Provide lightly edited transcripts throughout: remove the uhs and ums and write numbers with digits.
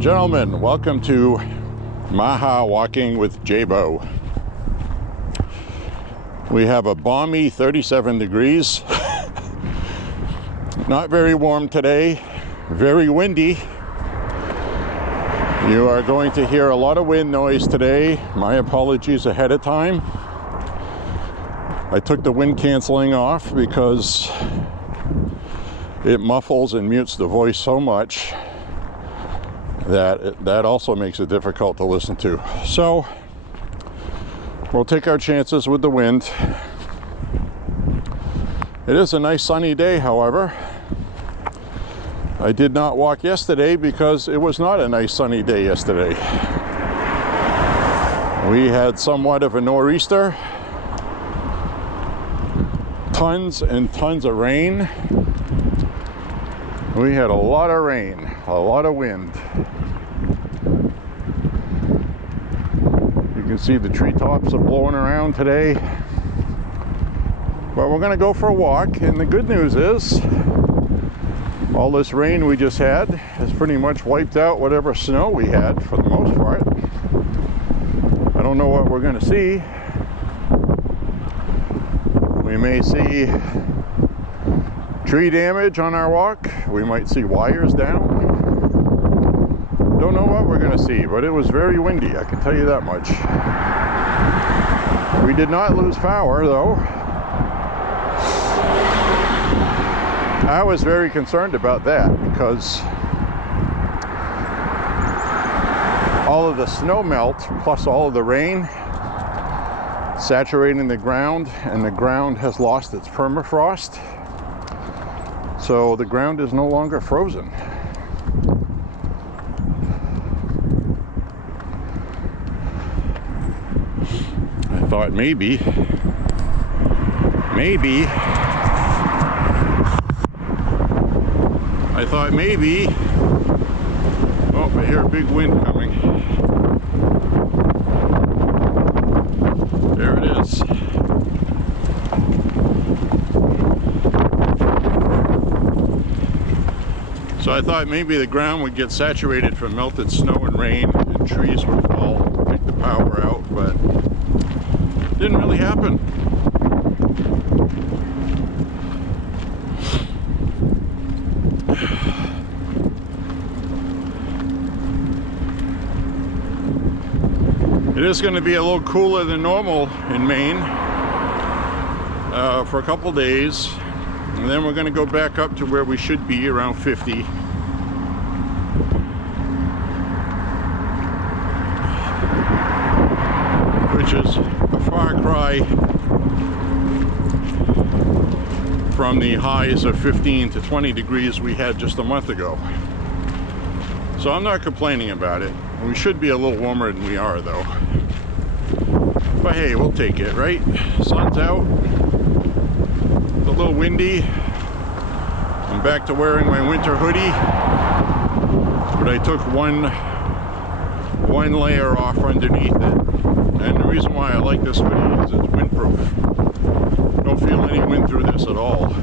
Gentlemen, welcome to MAHA Walking with J.Beau. We have a balmy 37 degrees. Not very warm today, very windy. You are going to hear a lot of wind noise today. My apologies ahead of time. I took the wind canceling off because it muffles and mutes the voice so much that also makes it difficult to listen to. So we'll take our chances with the wind. It is a nice sunny day, however. I did not walk yesterday because it was not a nice sunny day yesterday. We had somewhat of a nor'easter, tons and tons of rain. We had a lot of rain, a lot of wind. You can see the treetops are blowing around today. But we're going to go for a walk, and the good news is all this rain we just had has pretty much wiped out whatever snow we had for the most part. I don't know what we're going to see. We may see tree damage on our walk. We might see wires down. Don't know what we're going to see, but it was very windy, I can tell you that much. We did not lose power though. I was very concerned about that because all of the snow melt plus all of the rain saturating the ground, and the ground has lost its permafrost. So the ground is no longer frozen. I thought maybe, oh, I hear a big wind coming. There it is. So I thought maybe the ground would get saturated from melted snow and rain and trees would fall, take the power out, but it didn't really happen. It is going to be a little cooler than normal in Maine for a couple days, and then we're going to go back up to where we should be, around 50. Which is a far cry from the highs of 15 to 20 degrees we had just a month ago. So I'm not complaining about it. We should be a little warmer than we are though. But hey, we'll take it, right? Sun's out. It's a little windy. I'm back to wearing my winter hoodie. But I took one layer off underneath it. And the reason why I like this hoodie is it's windproof. Don't feel any wind through this at all.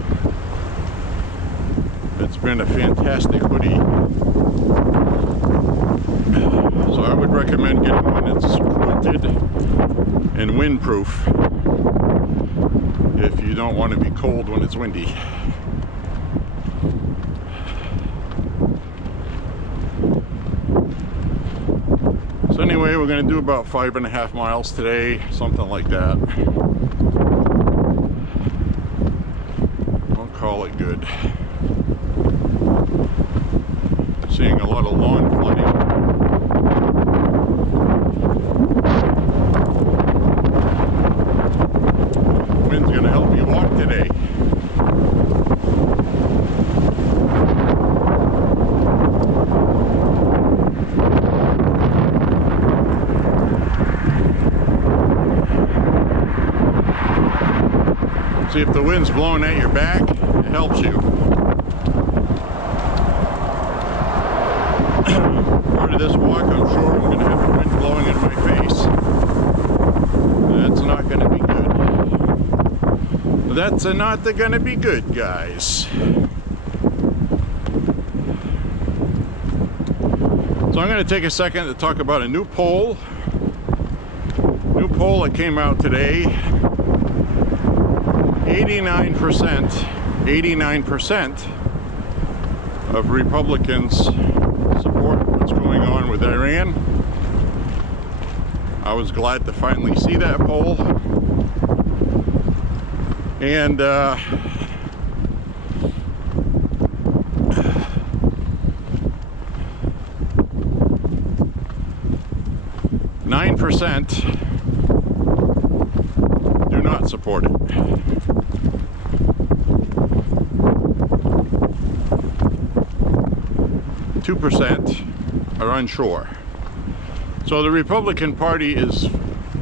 It's been a fantastic hoodie. So I would recommend getting one that's quilted and windproof if you don't want to be cold when it's windy. So anyway, we're going to do about 5.5 miles today, something like that. I'll call it good. Seeing a lot of lawn flooding. Wind's going to help me walk today. See, if the wind's blowing at your back, it helps you. Part of this walk, I'm sure I'm going to have the wind blowing in my face. That's not going to be good. That's not going to be good, guys. So I'm going to take a second to talk about a new poll. New poll that came out today. 89% of Republicans support what's going on with Iran. I was glad to finally see that poll. And 9% do not support it. 2% are unsure. So the Republican Party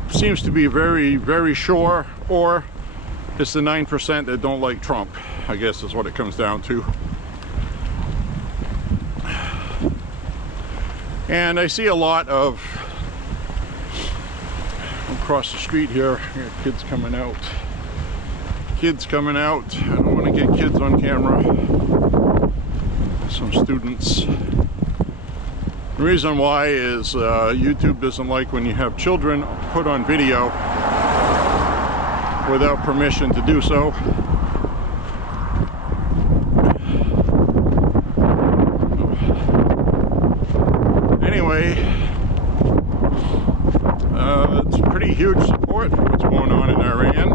seems to be very, very sure, or it's the 9% that don't like Trump, I guess is what it comes down to. And I see a lot of, across the street here, I got kids coming out. Kids coming out. I don't want to get kids on camera. Some students. The reason why is YouTube doesn't like when you have children put on video without permission to do so. Anyway, it's pretty huge support for what's going on in Iran.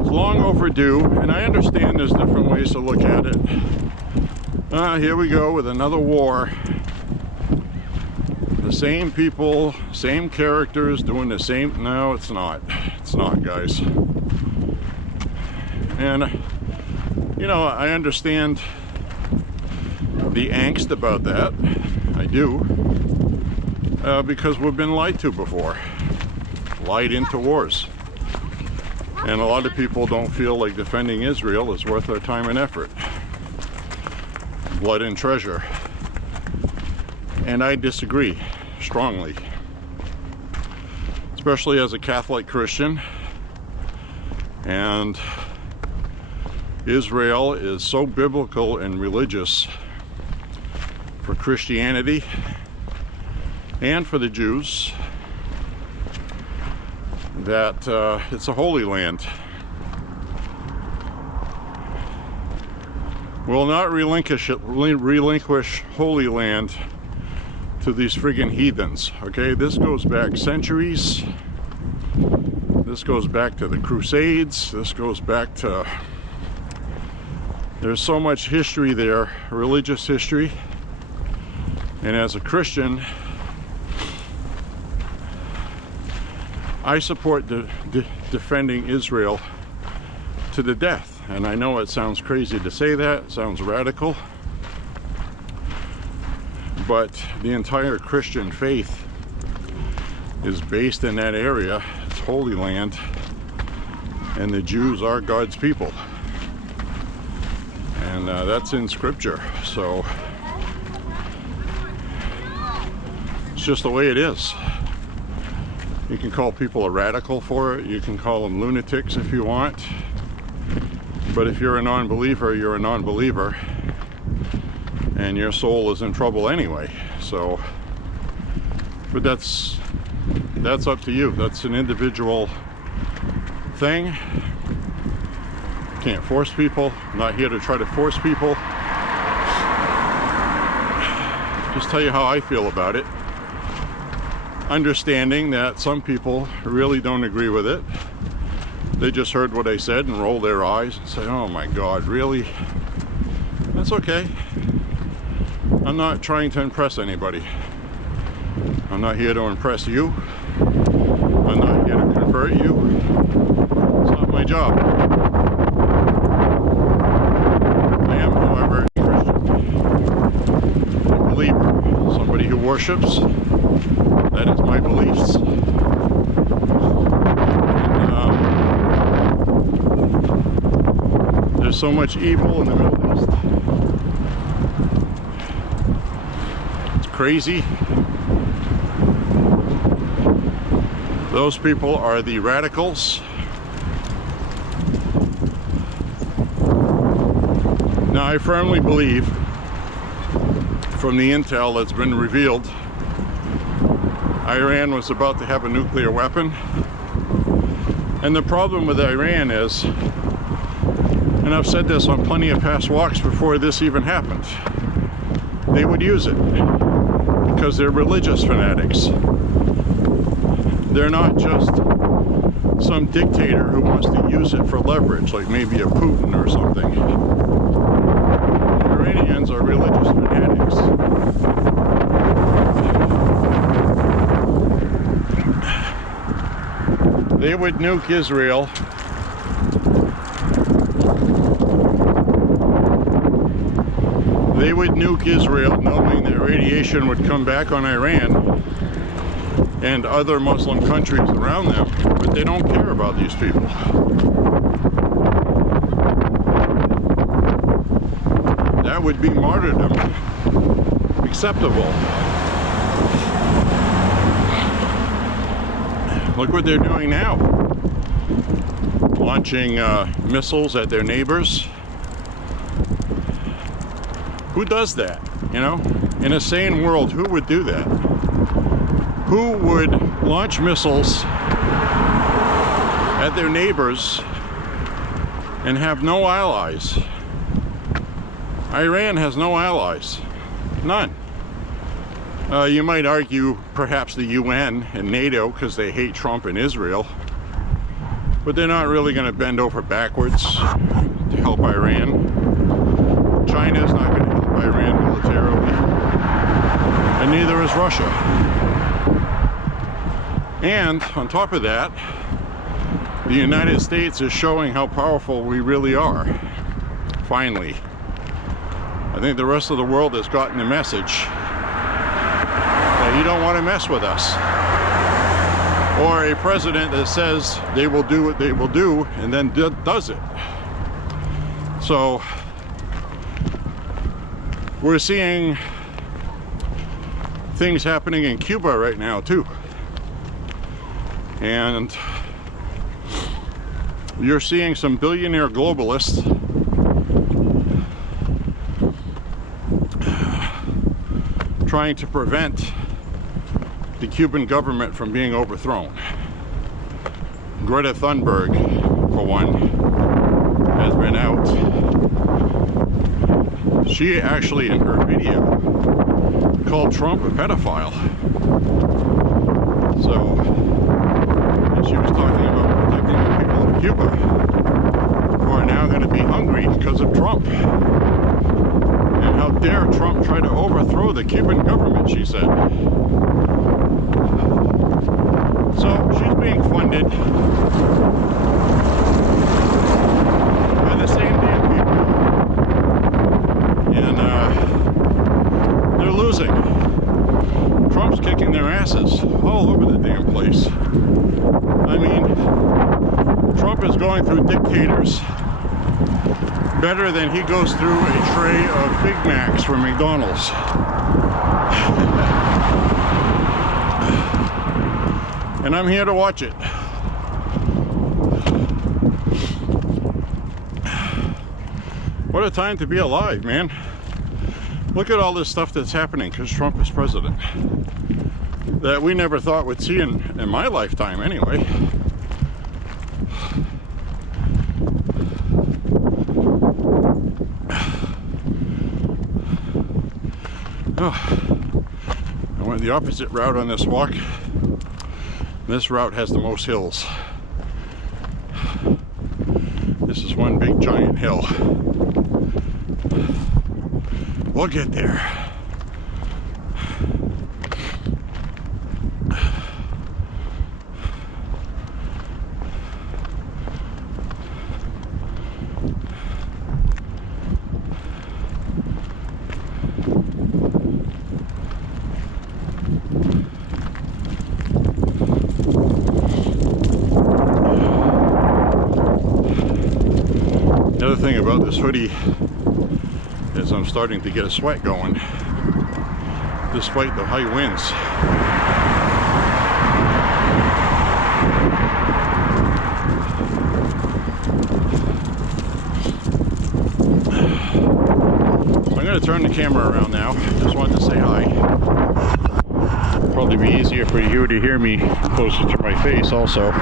It's long overdue, and I understand there's different ways to look at it. Here we go with another war. The same people, same characters doing the same. No, it's not. It's not, guys. And, you know, I understand the angst about that. I do. Because we've been lied to before. Lied into wars. And a lot of people don't feel like defending Israel is worth their time and effort. Blood and treasure. And I disagree strongly, especially as a Catholic Christian. And Israel is so biblical and religious for Christianity and for the Jews that it's a holy land. Will not relinquish Holy Land to these friggin' heathens. Okay, this goes back centuries. This goes back to the Crusades. This goes back to... There's so much history there, religious history. And as a Christian, I support defending Israel to the death. And I know it sounds crazy to say that, it sounds radical, but the entire Christian faith is based in that area. It's Holy Land, and the Jews are God's people. And that's in Scripture, so it's just the way it is. You can call people a radical for it, you can call them lunatics if you want. But if you're a non-believer, you're a non-believer. and your soul is in trouble anyway. So, but that's up to you. That's an individual thing. Can't force people. I'm not here to try to force people. Just tell you how I feel about it. Understanding that some people really don't agree with it. They just heard what I said and roll their eyes and say, oh my God, really? That's okay. I'm not trying to impress anybody. I'm not here to impress you. I'm not here to convert you. It's not my job. I am, however, a Christian, a believer, somebody who worships. That is my beliefs. There's so much evil in the Middle East. It's crazy. Those people are the radicals. Now, I firmly believe, from the intel that's been revealed, Iran was about to have a nuclear weapon. And the problem with Iran is, and I've said this on plenty of past walks before this even happened, they would use it because they're religious fanatics. They're not just some dictator who wants to use it for leverage, like maybe a Putin or something. The Iranians are religious fanatics. They would nuke Israel. They would nuke Israel knowing that radiation would come back on Iran and other Muslim countries around them, but they don't care about these people. That would be martyrdom. Acceptable. Look what they're doing now. Launching missiles at their neighbors. Who does that? You know, in a sane world, who would do that? Who would launch missiles at their neighbors and have no allies? Iran has no allies. None. You might argue perhaps the UN and NATO because they hate Trump and Israel, but they're not really going to bend over backwards to help Iran. China is not going to help Iran militarily, and neither is Russia. And on top of that, the United States is showing how powerful we really are. Finally. I think the rest of the world has gotten the message that you don't want to mess with us. Or a president that says they will do what they will do and then does it. So we're seeing things happening in Cuba right now too. And you're seeing some billionaire globalists trying to prevent the Cuban government from being overthrown. Greta Thunberg, for one, has been out. She actually, in her video, called Trump a pedophile. So, and she was talking about protecting the people of Cuba who are now going to be hungry because of Trump. And how dare Trump try to overthrow the Cuban government, she said. So she's being funded by the same damn people. And they're losing. Trump's kicking their asses all over the damn place. I mean, Trump is going through dictators better than he goes through a tray of Big Macs from McDonald's. And I'm here to watch it. What a time to be alive, man. Look at all this stuff that's happening because Trump is president that we never thought we'd see in my lifetime anyway. Oh, I went the opposite route on this walk. This route has the most hills. This is one big giant hill. We'll get there. The other thing about this hoodie is I'm starting to get a sweat going despite the high winds. I'm going to turn the camera around now. Just wanted to say hi. Probably be easier for you to hear me closer to my face also.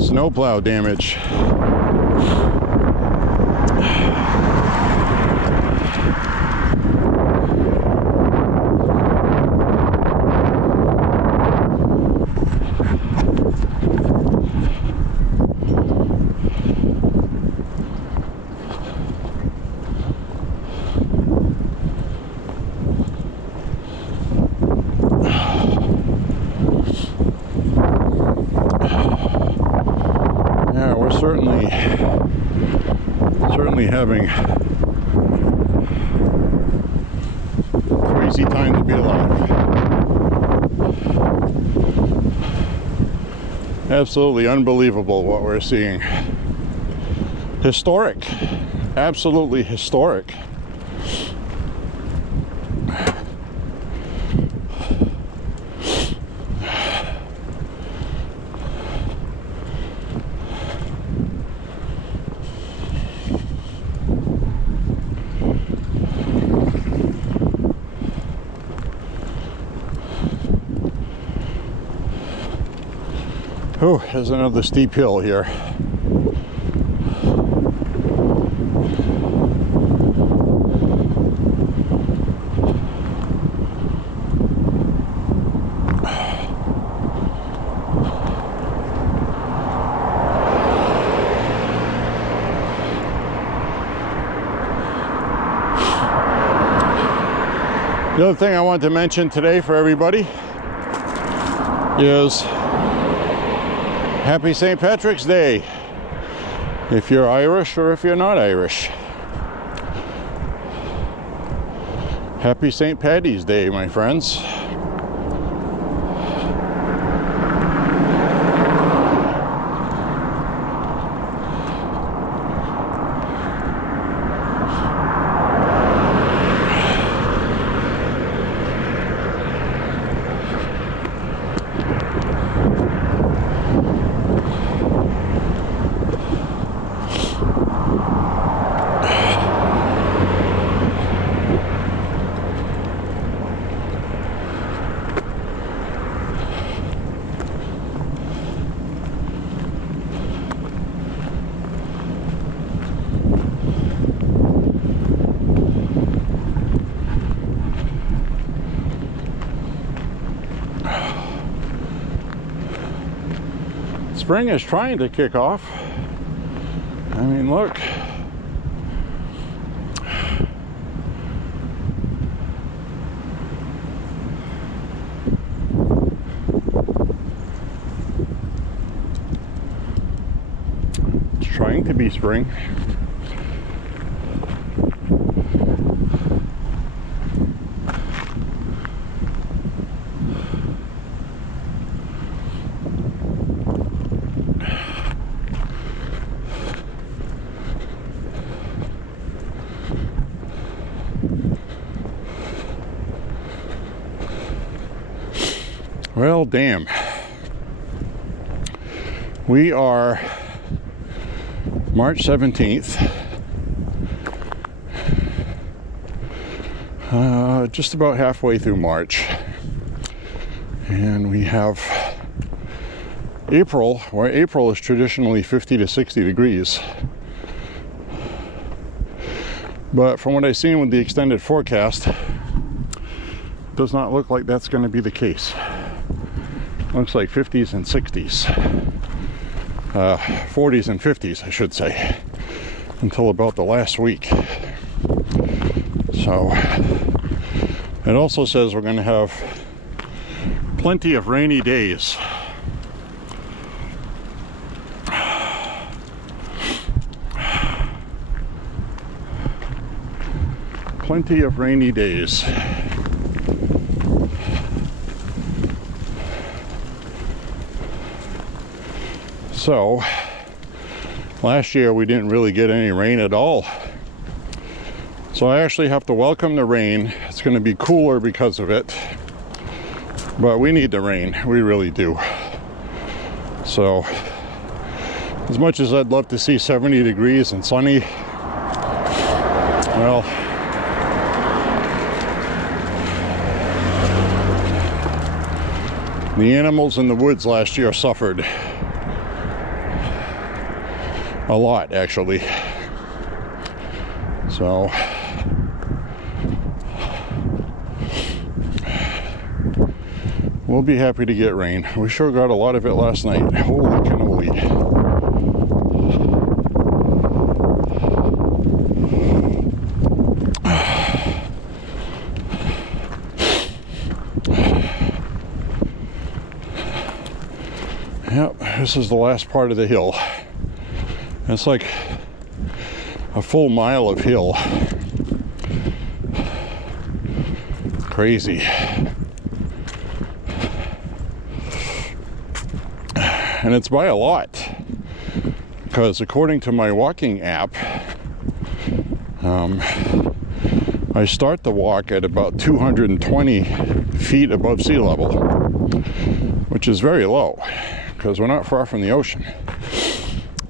Snowplow damage. Certainly having a crazy time to be alive. Absolutely unbelievable what we're seeing. Historic. Absolutely historic. Oh, there's another steep hill here. The other thing I want to mention today for everybody is Happy St. Patrick's Day, if you're Irish or if you're not Irish. Happy St. Paddy's Day, my friends. Spring is trying to kick off. I mean, look. It's trying to be spring. Well, damn. We are March 17th. Just about halfway through March. And we have April, where April is traditionally 50 to 60 degrees. But from what I've seen with the extended forecast, does not look like that's going to be the case. Looks like 50s and 60s. 40s and 50s, I should say, until about the last week. So it also says we're going to have plenty of rainy days. Plenty of rainy days. So last year we didn't really get any rain at all. So I actually have to welcome the rain. It's going to be cooler because of it. But we need the rain. We really do. So as much as I'd love to see 70 degrees and sunny, well, the animals in the woods last year suffered a lot, actually. So we'll be happy to get rain. We sure got a lot of it last night. Holy cannoli. Yep, this is the last part of the hill. It's like a full mile of hill. Crazy. And it's by a lot, because according to my walking app, I start the walk at about 220 feet above sea level, which is very low because we're not far from the ocean.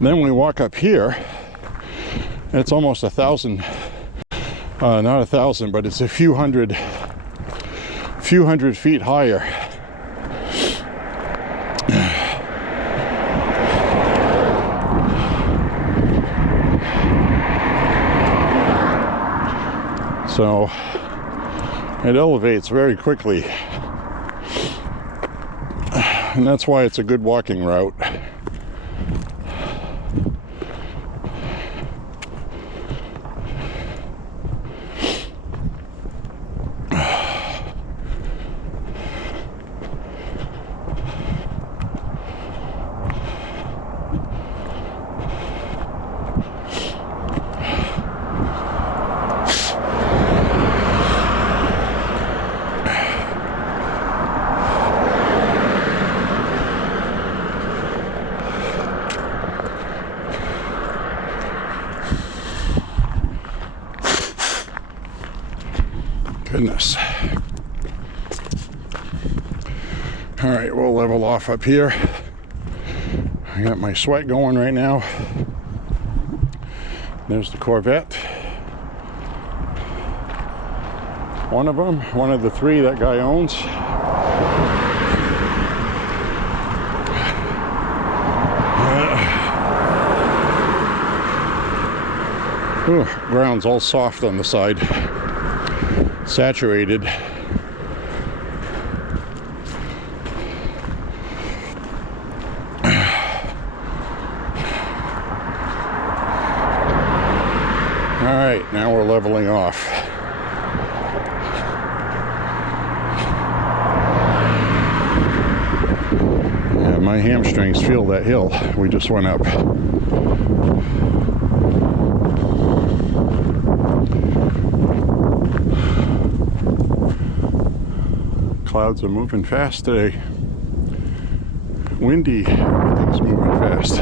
Then we walk up here, it's almost 1,000, not 1,000, but it's a few hundred feet higher. So it elevates very quickly, and that's why it's a good walking route. Goodness. All right, we'll level off up here. I got my sweat going right now. There's the Corvette. One of them, one of the three that guy owns. Ground's all soft on the side. Saturated. All right, now we're leveling off. Yeah, my hamstrings feel that hill we just went up. Clouds are moving fast today. Windy, everything's moving fast.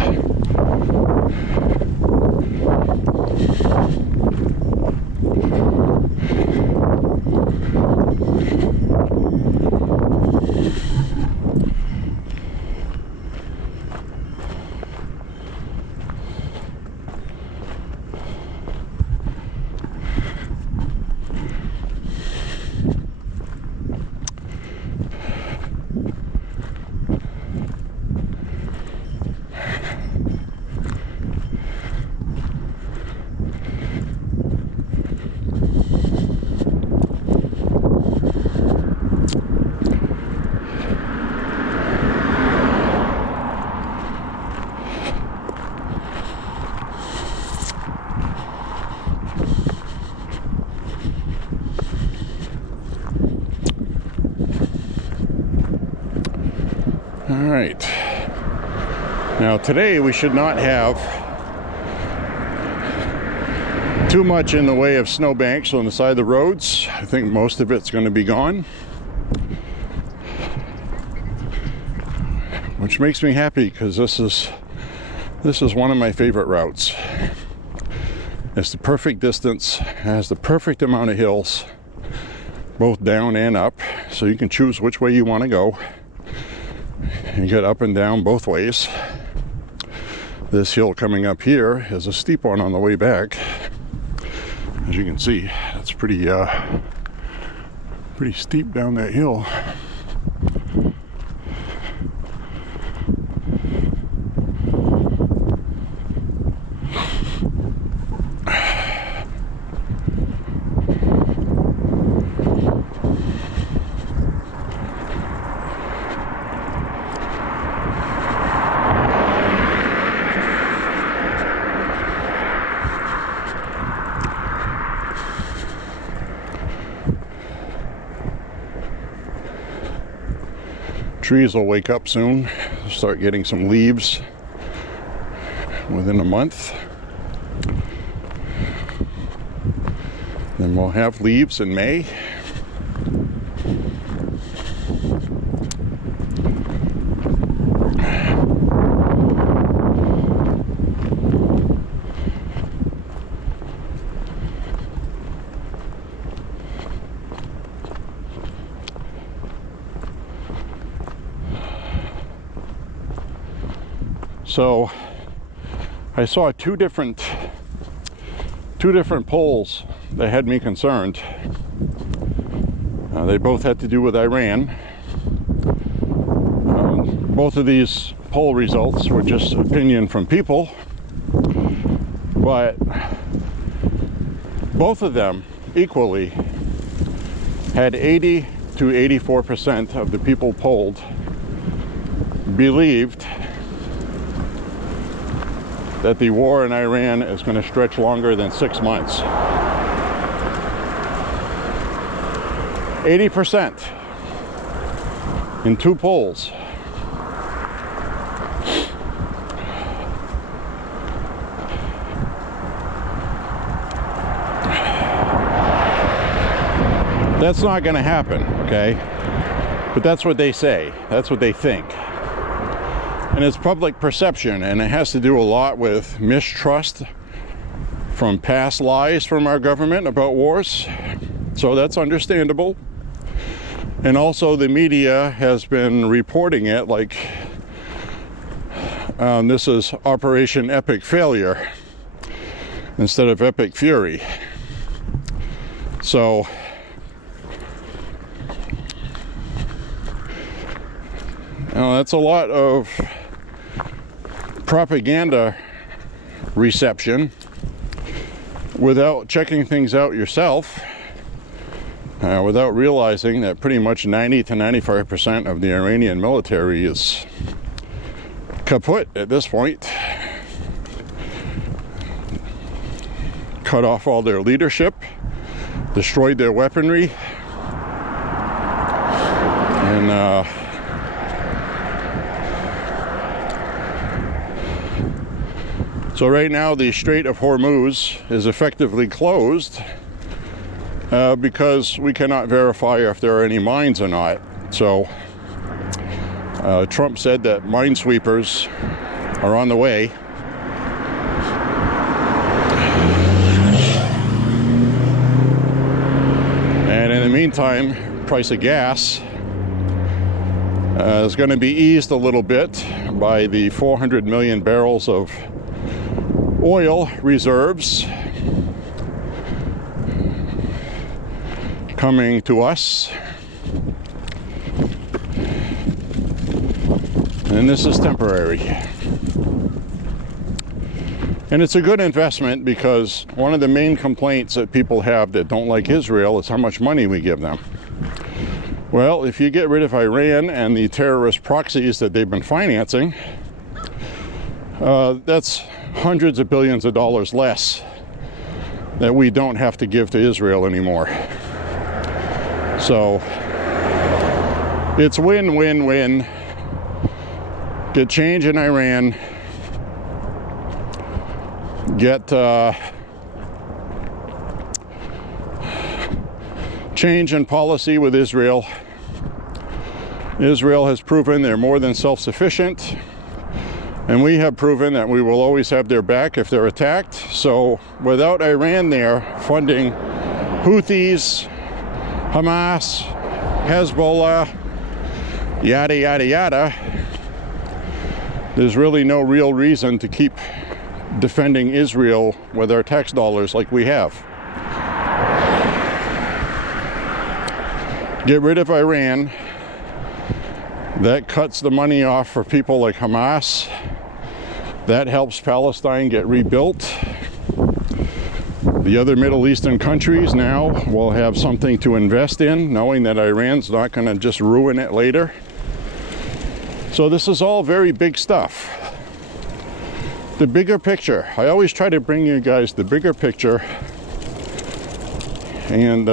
Now today we should not have too much in the way of snowbanks on the side of the roads. I think most of it's going to be gone, which makes me happy because this is one of my favorite routes. It's the perfect distance, has the perfect amount of hills, both down and up, so you can choose which way you want to go and get up and down both ways. This hill coming up here is a steep one on the way back. As you can see, it's pretty steep down that hill. Trees will wake up soon, start getting some leaves within a month. Then we'll have leaves in May. So I saw two different polls that had me concerned. They both had to do with Iran. Both of these poll results were just opinion from people, but both of them equally had 80 to 84% of the people polled believed that the war in Iran is going to stretch longer than 6 months. 80% in two polls. That's not going to happen, okay? But that's what they say. That's what they think. And it's public perception, and it has to do a lot with mistrust from past lies from our government about wars. So that's understandable. And also the media has been reporting it like this is Operation Epic Failure instead of Epic Fury. So that's a lot of propaganda reception without checking things out yourself, without realizing that pretty much 90 to 95% of the Iranian military is kaput at this point. Cut off all their leadership, destroyed their weaponry, and so right now the Strait of Hormuz is effectively closed because we cannot verify if there are any mines or not. So Trump said that minesweepers are on the way. And in the meantime, price of gas is going to be eased a little bit by the 400 million barrels of oil reserves coming to us, and this is temporary. And it's a good investment because one of the main complaints that people have that don't like Israel is how much money we give them. Well, if you get rid of Iran and the terrorist proxies that they've been financing, that's hundreds of billions of dollars less that we don't have to give to Israel anymore. So it's win-win-win. get change in Iran, get change in policy with Israel. Israel has proven they're more than self-sufficient, and we have proven that we will always have their back if they're attacked. So without Iran there funding Houthis, Hamas, Hezbollah, yada yada yada, there's really no real reason to keep defending Israel with our tax dollars like we have. Get rid of Iran. That cuts the money off for people like Hamas. That helps Palestine get rebuilt. The other Middle Eastern countries now will have something to invest in, knowing that Iran's not going to just ruin it later. So this is all very big stuff. The bigger picture. I always try to bring you guys the bigger picture. And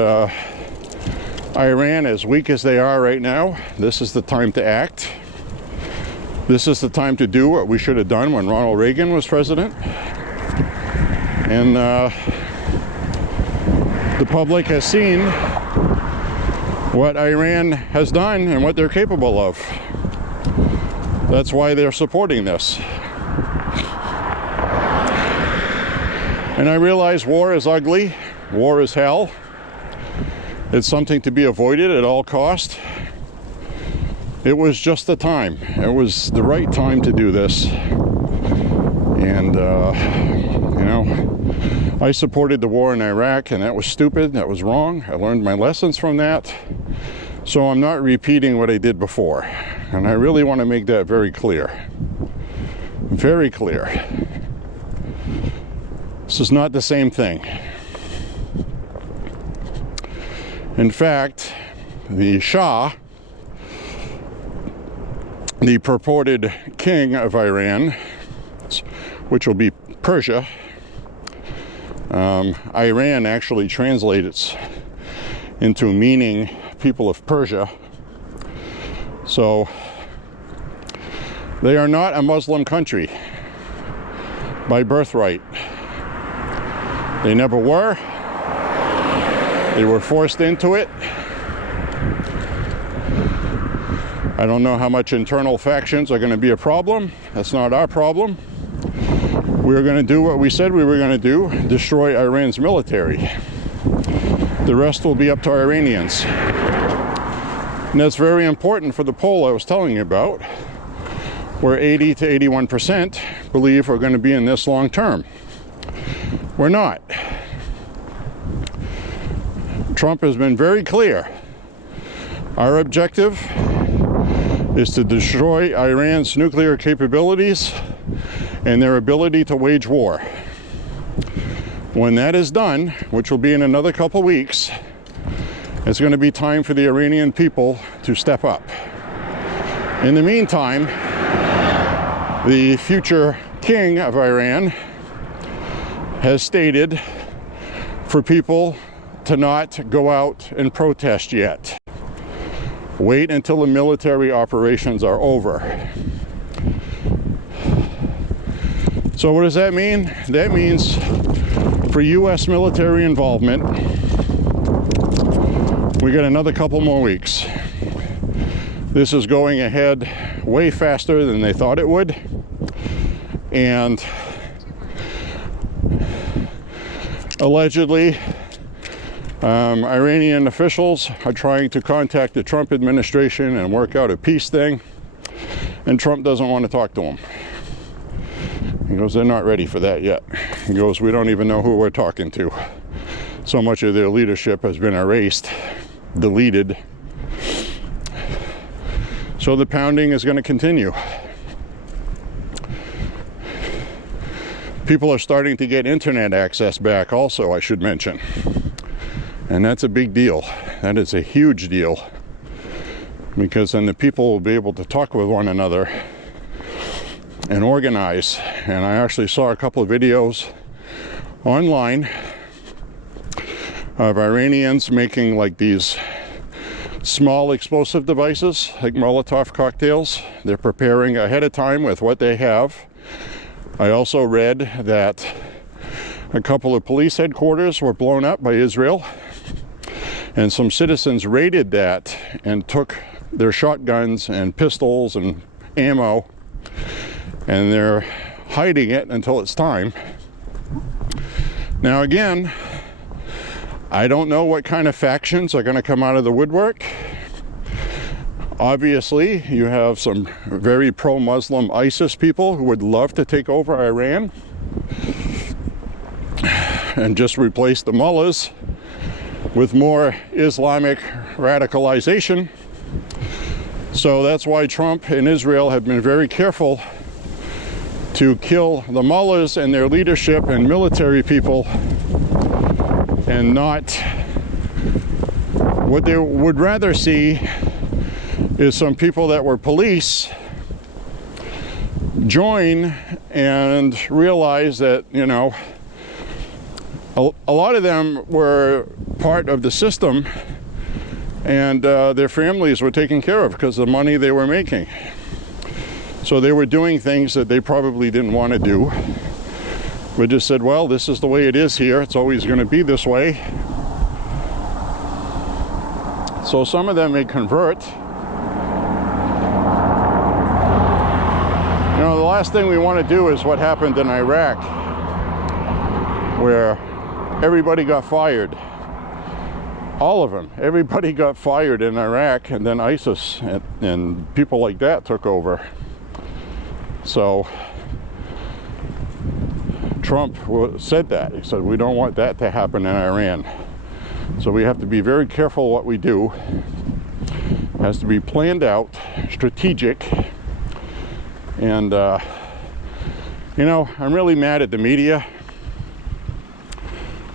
Iran, as weak as they are right now, this is the time to act. This is the time to do what we should have done when Ronald Reagan was president. And the public has seen what Iran has done and what they're capable of. That's why they're supporting this. And I realize war is ugly. War is hell. It's something to be avoided at all costs. It was just the time. It was the right time to do this. And, you know, I supported the war in Iraq, and that was stupid. That was wrong. I learned my lessons from that. So I'm not repeating what I did before. And I really want to make that very clear. Very clear. This is not the same thing. In fact, the Shah, the purported king of Iran, which will be Persia, Iran actually translates into meaning people of Persia. So they are not a Muslim country by birthright. They never were. They were forced into it. I don't know how much internal factions are going to be a problem. That's not our problem. We're going to do what we said we were going to do, destroy Iran's military. The rest will be up to Iranians. And that's very important for the poll I was telling you about, where 80 to 81% believe we're going to be in this long term. We're not. Trump has been very clear. Our objective is to destroy Iran's nuclear capabilities and their ability to wage war. When that is done, which will be in another couple weeks, it's going to be time for the Iranian people to step up. In the meantime, the future king of Iran has stated for people to not go out and protest yet. Wait until the military operations are over. So what does that mean? That means for U.S. military involvement, we got another couple more weeks. This is going ahead way faster than they thought it would. And allegedly, Iranian officials are trying to contact the Trump administration and work out a peace thing, and Trump doesn't want to talk to them. He goes, they're not ready for that yet. He goes, we don't even know who we're talking to. So much of their leadership has been erased, deleted. So the pounding is going to continue. People are starting to get internet access back also, I should mention. And that's a big deal. That is a huge deal. Because then the people will be able to talk with one another and organize. And I actually saw a couple of videos online of Iranians making like these small explosive devices like Molotov cocktails. They're preparing ahead of time with what they have. I also read that a couple of police headquarters were blown up by Israel, and some citizens raided that and took their shotguns and pistols and ammo, and they're hiding it until it's time. Now again, I don't know what kind of factions are going to come out of the woodwork. Obviously, you have some very pro-Muslim ISIS people who would love to take over Iran and just replace the mullahs with more Islamic radicalization. So that's why Trump and Israel have been very careful to kill the mullahs and their leadership and military people, and not what they would rather see is some people that were police join and realize that, you know, a lot of them were part of the system, and their families were taken care of because of the money they were making. So they were doing things that they probably didn't want to do. We just said, well, this is the way it is here. It's always going to be this way. So some of them may convert. You know, the last thing we want to do is what happened in Iraq, where everybody got fired. All of them. Everybody got fired in Iraq, and then ISIS and people like that took over. So Trump said that. He said, we don't want that to happen in Iran. So we have to be very careful what we do. It has to be planned out, strategic. And, you know, I'm really mad at the media.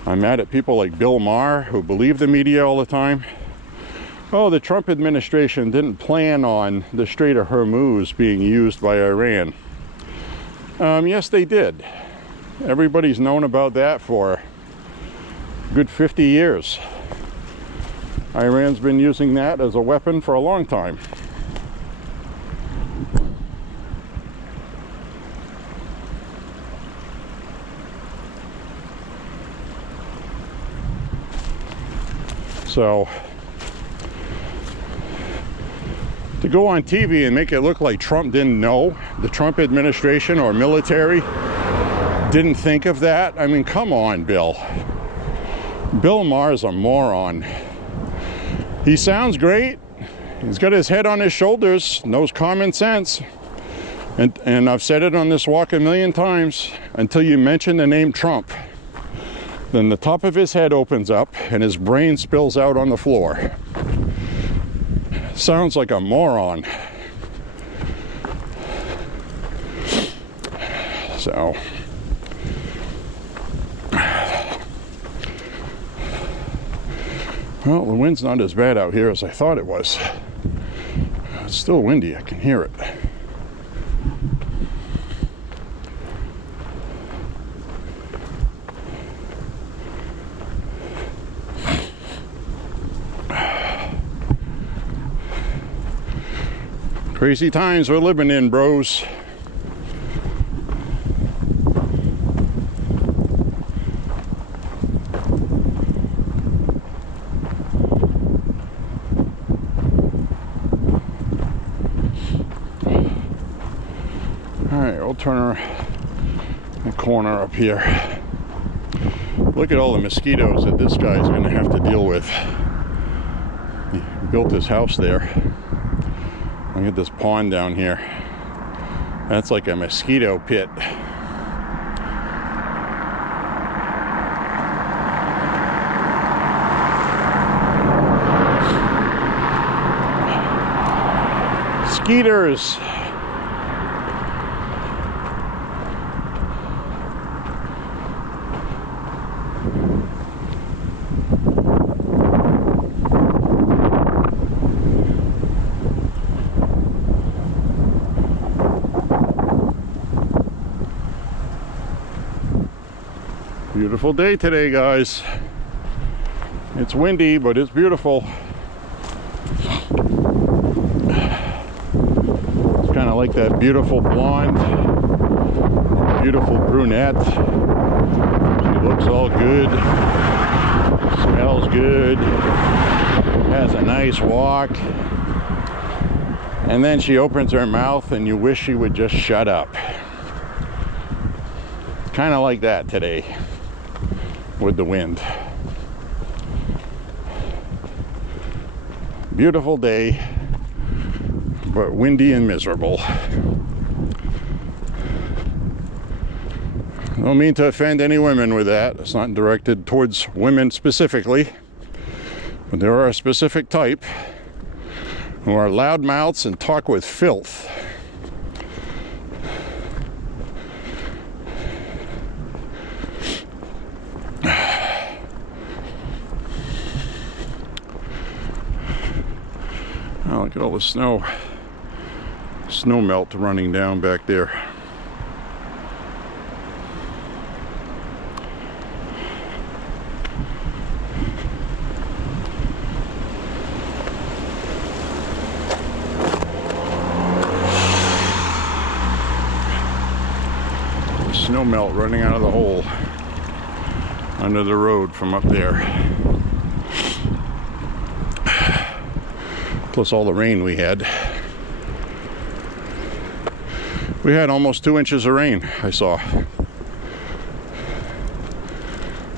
I'm mad at people like Bill Maher, who believe the media all the time. Oh, the Trump administration didn't plan on the Strait of Hormuz being used by Iran. Yes, they did. Everybody's known about that for a good 50 years. Iran's been using that as a weapon for a long time. So, to go on TV and make it look like Trump didn't know, the Trump administration or military didn't think of that. I mean, come on, Bill. Bill Maher's a moron. He sounds great. He's got his head on his shoulders, knows common sense. And I've said it on this walk a million times, until you mention the name Trump, then the top of his head opens up and his brain spills out on the floor. Sounds like a moron. So, well, the wind's not as bad out here as I thought it was. It's still windy, I can hear it. Crazy times we're living in, bros. Alright, we'll turn the corner up here. Look at all the mosquitoes that this guy's going to have to deal with. He built his house there. Look at this pond down here. That's like a mosquito pit. Skeeters. Beautiful day today, guys. It's windy, but it's beautiful. like that beautiful blonde, beautiful brunette. She looks all good, smells good, has a nice walk. And then she opens her mouth and you wish she would just shut up. Kind of like that today with the wind. Beautiful day, but windy and miserable. Don't mean to offend any women with that. It's not directed towards women specifically, but there are a specific type who are loudmouths and talk with filth. Oh, look at all the snow melt running down back there. The snow melt running out of the hole under the road from up there. Plus all the rain we had. We had almost 2 inches of rain, I saw.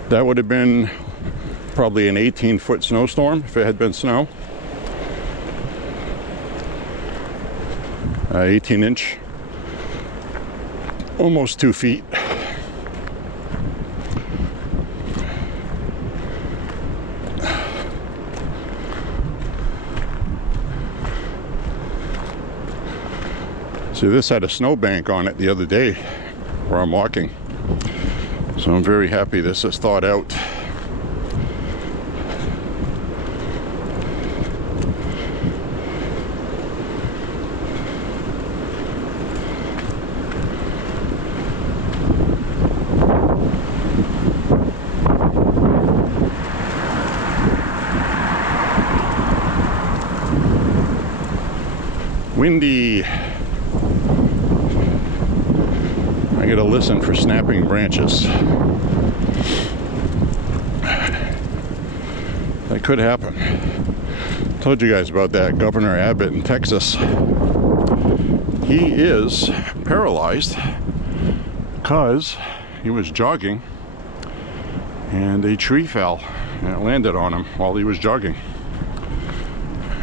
That would have been probably an 18-foot snowstorm if it had been snow. 18-inch, almost 2 feet. See, this had a snowbank on it the other day where I'm walking. So I'm very happy this is thawed out. Windy. I gotta listen for snapping branches. That could happen. Told you guys about that Governor Abbott in Texas. He is paralyzed because he was jogging and a tree fell and it landed on him while he was jogging.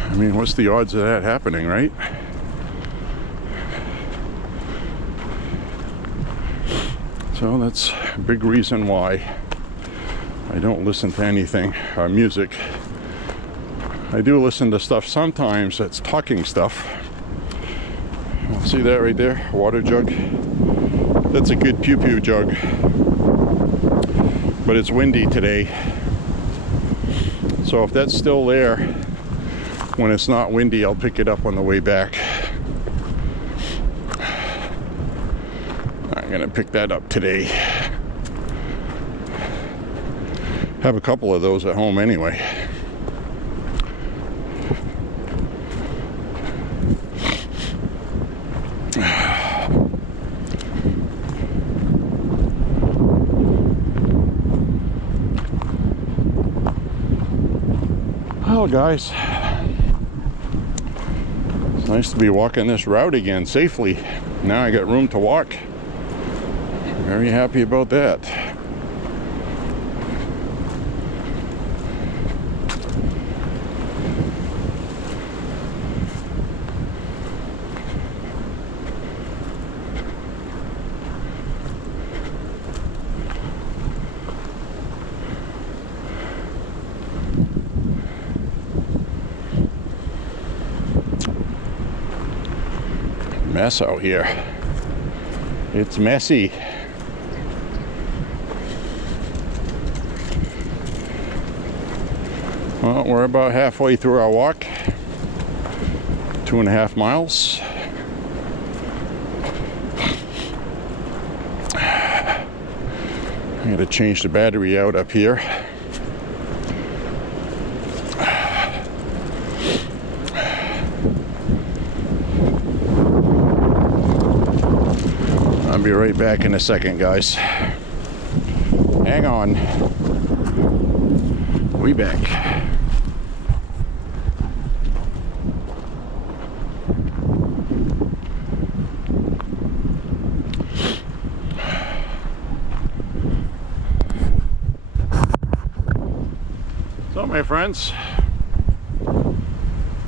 I mean, what's the odds of that happening, right? So that's a big reason why I don't listen to anything, music. I do listen to stuff sometimes that's talking stuff. See that right there? Water jug. That's a good pew-pew jug. But it's windy today. So if that's still there, when it's not windy, I'll pick it up on the way back. I'm gonna pick that up today. Have a couple of those at home anyway. Well, guys, it's nice to be walking this route again safely. Now I got room to walk. Very happy about that. Mess out here. It's messy. Well, we're about halfway through our walk. 2.5 miles. I gotta change the battery out up here. right back in a second, guys. Hang on. We back. So, my friends,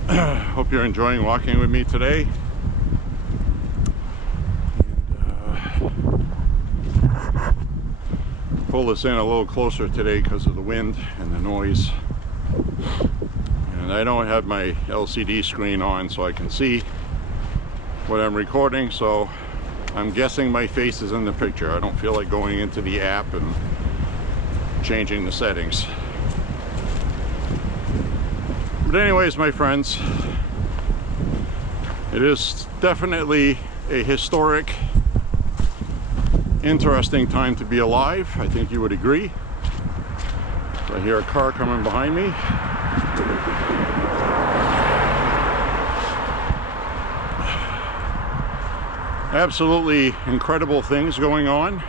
hope you're enjoying walking with me today. Pull this in a little closer today because of the wind and the noise. And I don't have my LCD screen on so I can see what I'm recording, so I'm guessing my face is in the picture. I don't feel like going into the app and changing the settings. But anyways, my friends, it is definitely a historic, interesting time to be alive. I think you would agree. So I hear a car coming behind me. Absolutely incredible things going on.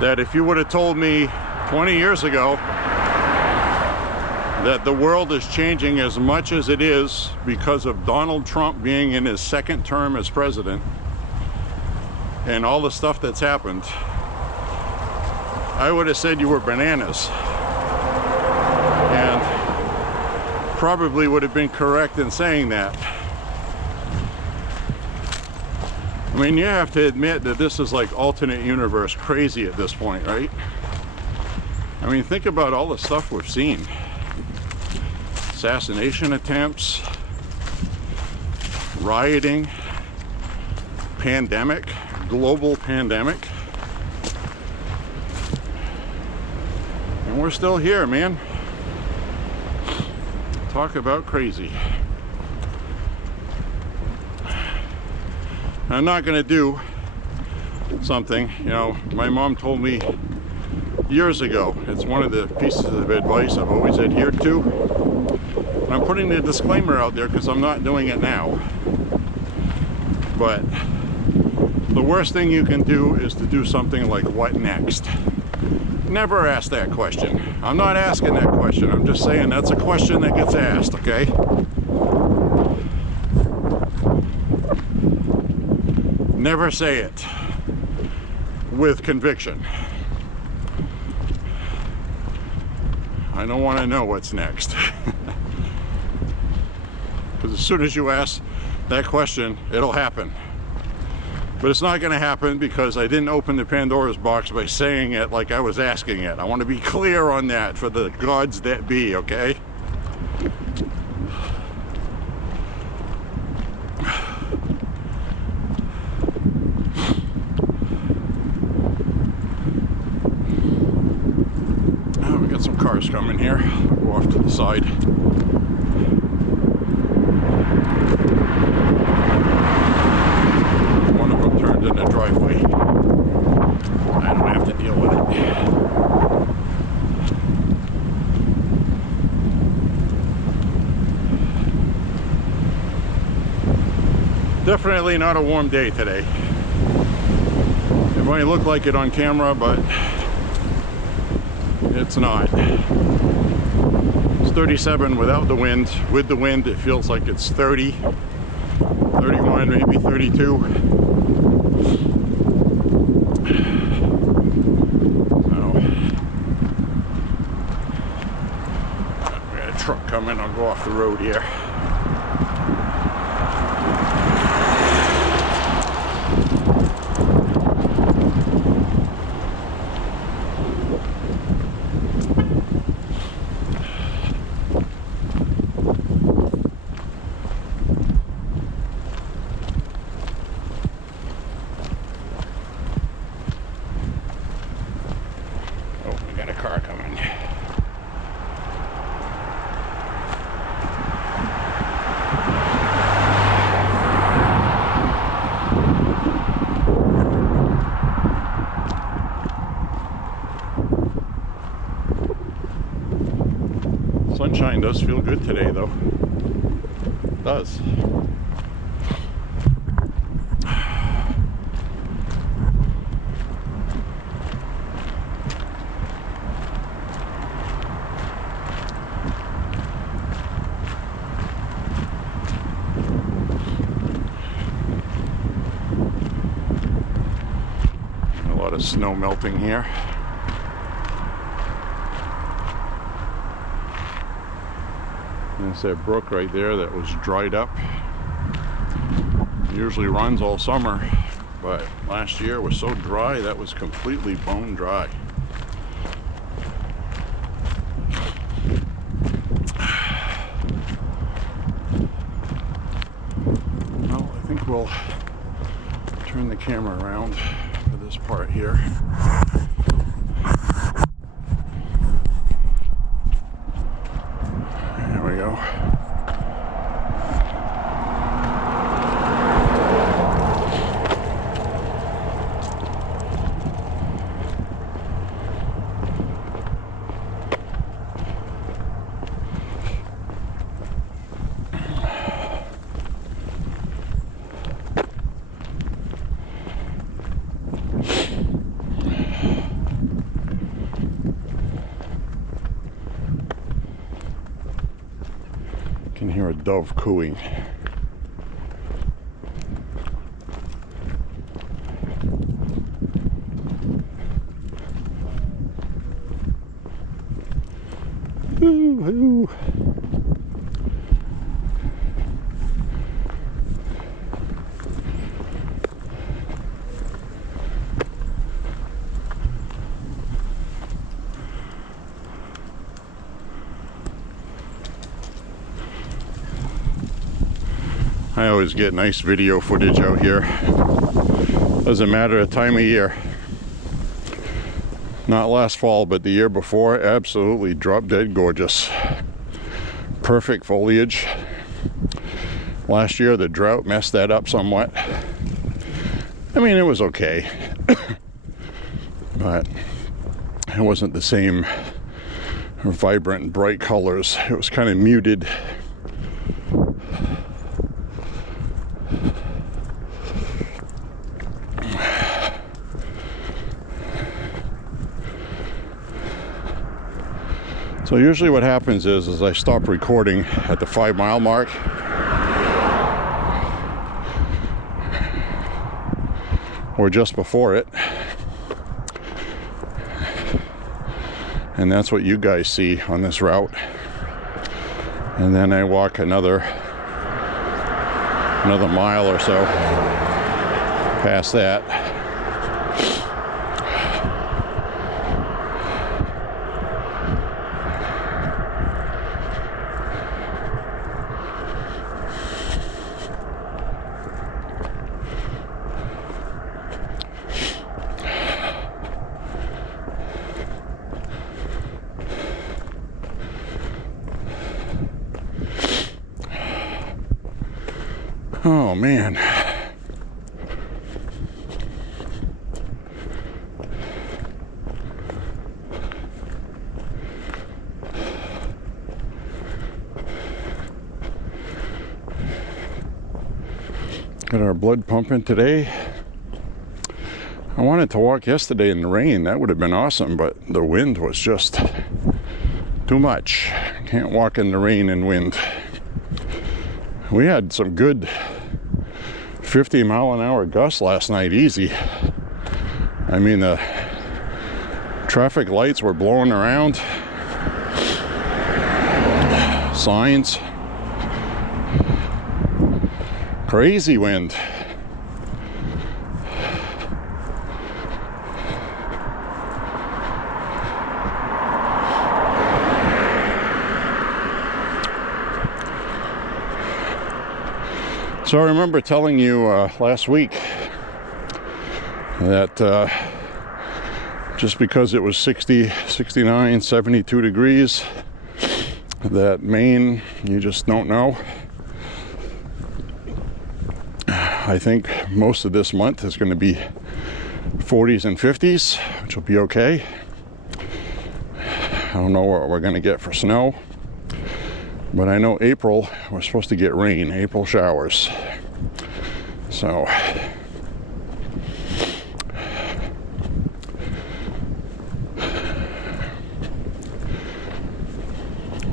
That if you would have told me 20 years ago that the world is changing as much as it is because of Donald Trump being in his second term as president and all the stuff that's happened, I would have said you were bananas. And probably would have been correct in saying that. I mean, you have to admit that this is like alternate universe crazy at this point, right? I mean, think about all the stuff we've seen. Assassination attempts, rioting, pandemic, global pandemic. And we're still here, man. Talk about crazy. I'm not gonna do something, you know, my mom told me years ago. It's one of the pieces of advice I've always adhered to. And I'm putting the disclaimer out there because I'm not doing it now. But the worst thing you can do is to do something like, what next? Never ask that question. I'm not asking that question. I'm just saying that's a question that gets asked, okay? Never say it with conviction. I don't want to know what's next. Because as soon as you ask that question, it'll happen. But it's not going to happen because I didn't open the Pandora's box by saying it like I was asking it. I want to be clear on that for the gods that be, okay? Oh, we got some cars coming here. I'll go off to the side. One of them turned in the driveway. I don't have to deal with it. Definitely not a warm day today. It might look like it on camera, but it's not. It's 37 without the wind. With the wind, it feels like it's 30, 31, maybe 32. We got a truck coming. I'll go off the road here. Car coming. Sunshine does feel good today, though. It does. of snow melting here. There's that brook right there that was dried up. It usually runs all summer, but last year was so dry that was completely bone dry. Well, I think we'll turn the camera around for this part here. There we go. Can hear a dove cooing. Ooh. I always get nice video footage out here. Doesn't matter the time of year. Not last fall, but the year before, absolutely drop dead gorgeous. Perfect foliage. Last year the drought messed that up somewhat. I mean, it was okay. But it wasn't the same vibrant and bright colors. It was kind of muted. So usually what happens is I stop recording at the 5-mile mark. Or just before it. And that's what you guys see on this route. And then I walk another mile or so past that. Oh man. Got our blood pumping today. I wanted to walk yesterday in the rain. That would have been awesome, but the wind was just too much. Can't walk in the rain and wind. We had some good 50-mile-an-hour gusts last night, easy. I mean, the traffic lights were blowing around. Signs. Crazy wind. So I remember telling you last week that just because it was 60, 69, 72 degrees, that Maine, you just don't know. I think most of this month is going to be 40s and 50s, which will be okay. I don't know what we're going to get for snow. But I know April, we're supposed to get rain, April showers. So,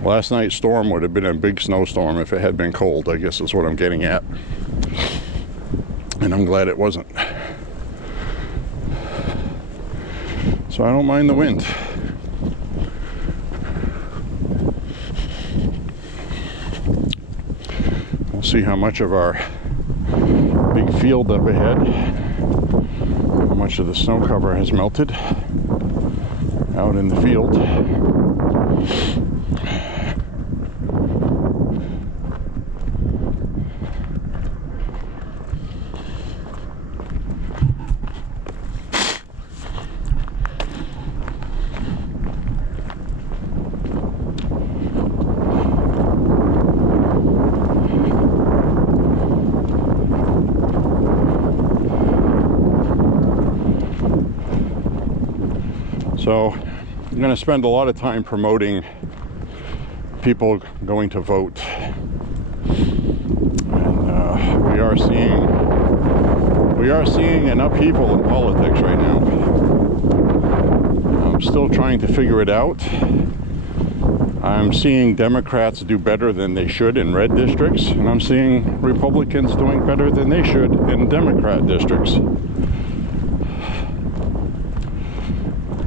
last night's storm would have been a big snowstorm if it had been cold, I guess is what I'm getting at. And I'm glad it wasn't. So I don't mind the wind. We'll see how much of our big field up ahead, how much of the snow cover has melted out in the field. So I'm going to spend a lot of time promoting people going to vote. And we are seeing an upheaval in politics right now. I'm still trying to figure it out. I'm seeing Democrats do better than they should in red districts, and I'm seeing Republicans doing better than they should in Democrat districts.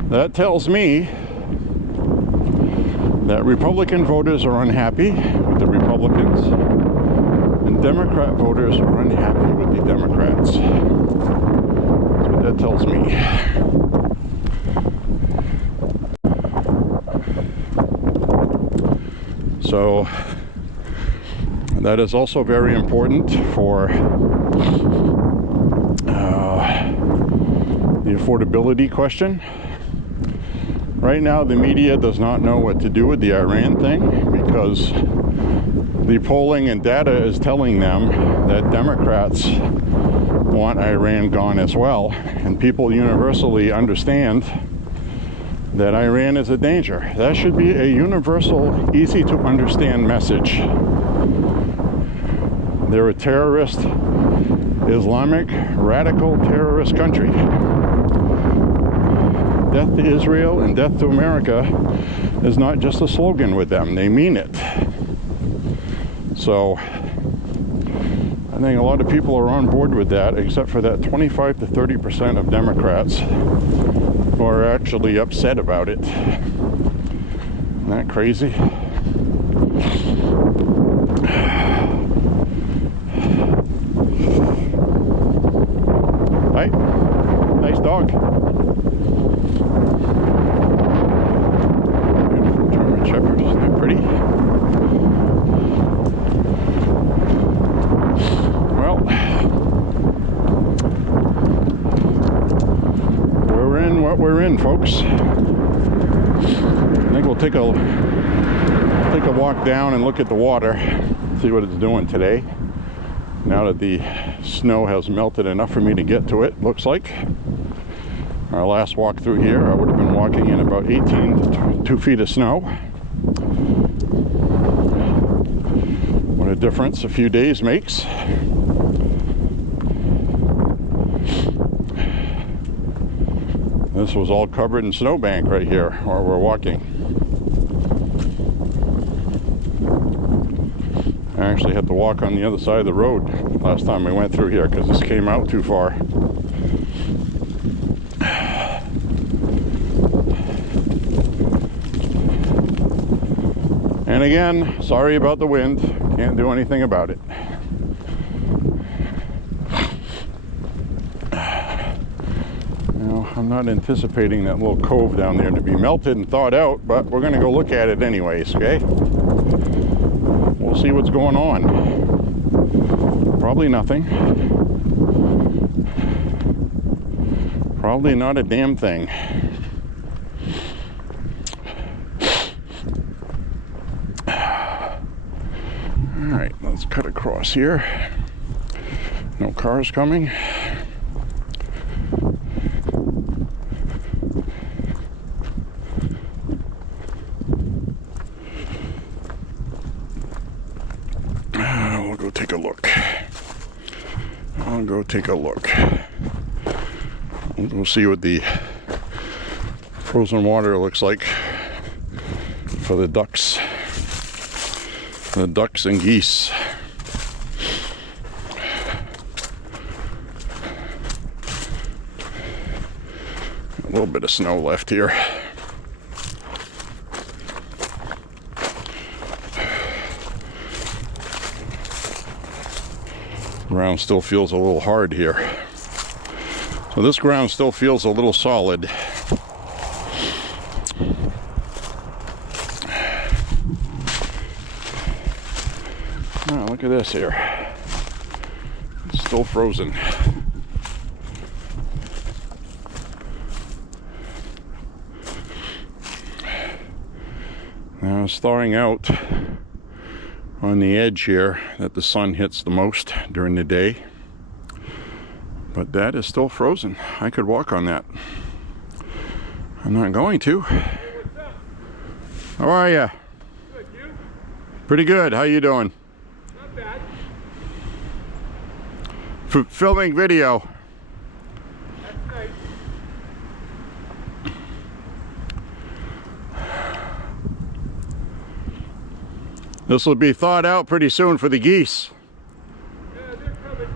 That tells me that Republican voters are unhappy with the Republicans and Democrat voters are unhappy with the Democrats. That's what that tells me. So that is also very important for the affordability question. Right now, the media does not know what to do with the Iran thing because the polling and data is telling them that Democrats want Iran gone as well. And people universally understand that Iran is a danger. That should be a universal, easy to understand message. They're a terrorist, Islamic, radical terrorist country. Death to Israel and death to America is not just a slogan with them. They mean it. So I think a lot of people are on board with that, except for that 25 to 30% of Democrats who are actually upset about it. Isn't that crazy? Right? Nice dog. Shepherd, isn't that pretty? Well, we're in what we're in, folks. I think we'll take a walk down and look at the water, see what it's doing today. Now that the snow has melted enough for me to get to it, looks like. Our last walk through here, I would have been walking in about 18 to 2 feet of snow. What a difference a few days makes. This was all covered in snowbank right here where we're walking. I actually had to walk on the other side of the road last time we went through here because this came out too far. And again, sorry about the wind. Can't do anything about it. Now, I'm not anticipating that little cove down there to be melted and thawed out, but we're going to go look at it anyways, okay? We'll see what's going on. Probably nothing. Probably not a damn thing. Alright, let's cut across here. No cars coming. We'll go take a look. I'll go take a look. We'll see what the frozen water looks like for the ducks. The ducks and geese. A little bit of snow left here. Ground still feels a little hard here. So this ground still feels a little solid. Oh, look at this here. It's still frozen. Now it's thawing out on the edge here that the sun hits the most during the day. But that is still frozen. I could walk on that. I'm not going to. How are you? Good, you? Pretty good. How you doing? Not bad. Filming video. That's nice. This will be thawed out pretty soon for the geese. Yeah, they're coming.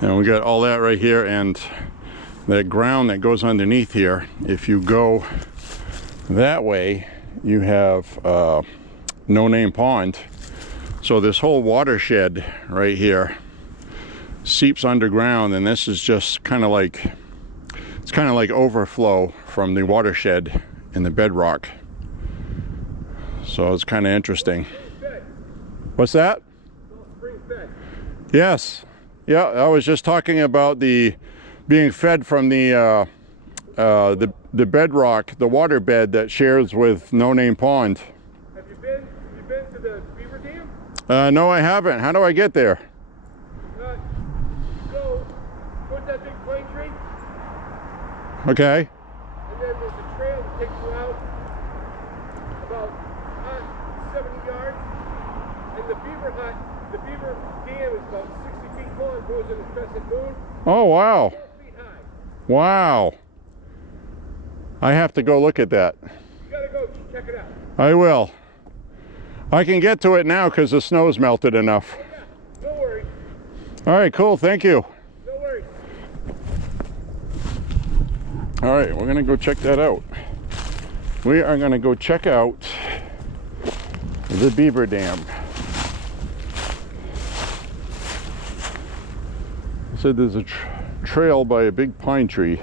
And we got all that right here, and that ground that goes underneath here. If you go that way, you have No Name Pond. So this whole watershed right here seeps underground, and this is just kind of like, it's kind of like overflow from the watershed in the bedrock. So it's kind of interesting. What's that? Spring fed. Yes. Yeah, I was just talking about the being fed from the bedrock, the water bed that shares with No Name Pond. Have you been to the beaver dam? No, I haven't. How do I get there? Go towards that big pine tree, Okay. and then there's a trail that takes you out about 70 yards. And the beaver hut, the beaver dam is about 60 feet long, goes in the crescent moon, Oh, wow. 4 feet high. Wow. I have to go look at that. You gotta go check it out. I will. I can get to it now because the snow's melted enough. Oh, yeah, no worries. All right, cool. Thank you. No worries. All right, we're going to go check that out. We are going to go check out the beaver dam. I said there's a trail by a big pine tree.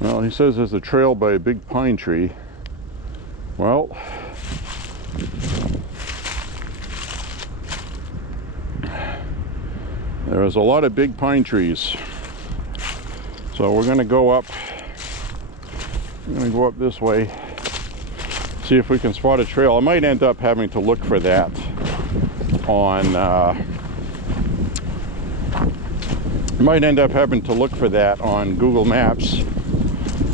Well, he says there's a trail by a big pine tree. Well, there's a lot of big pine trees. So we're going to go up. I'm going to go up this way, see if we can spot a trail. I might end up having to look for that on Google Maps.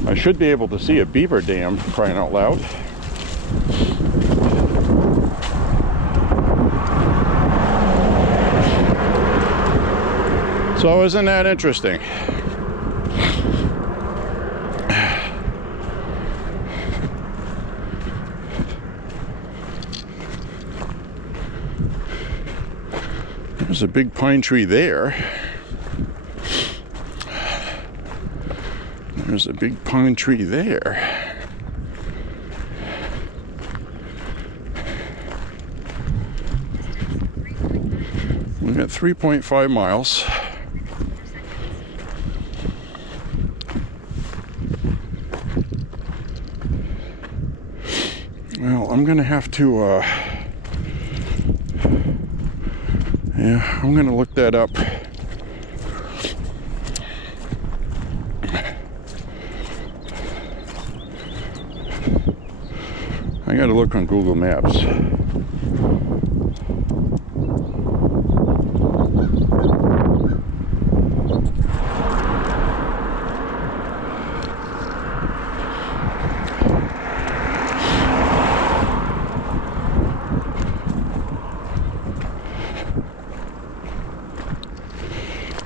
I should be able to see a beaver dam, crying out loud. So isn't that interesting? There's a big pine tree there. There's a big pine tree there. We got 3.5 miles. Well, I'm gonna have to yeah, I'm gonna look that up. I gotta look on Google Maps.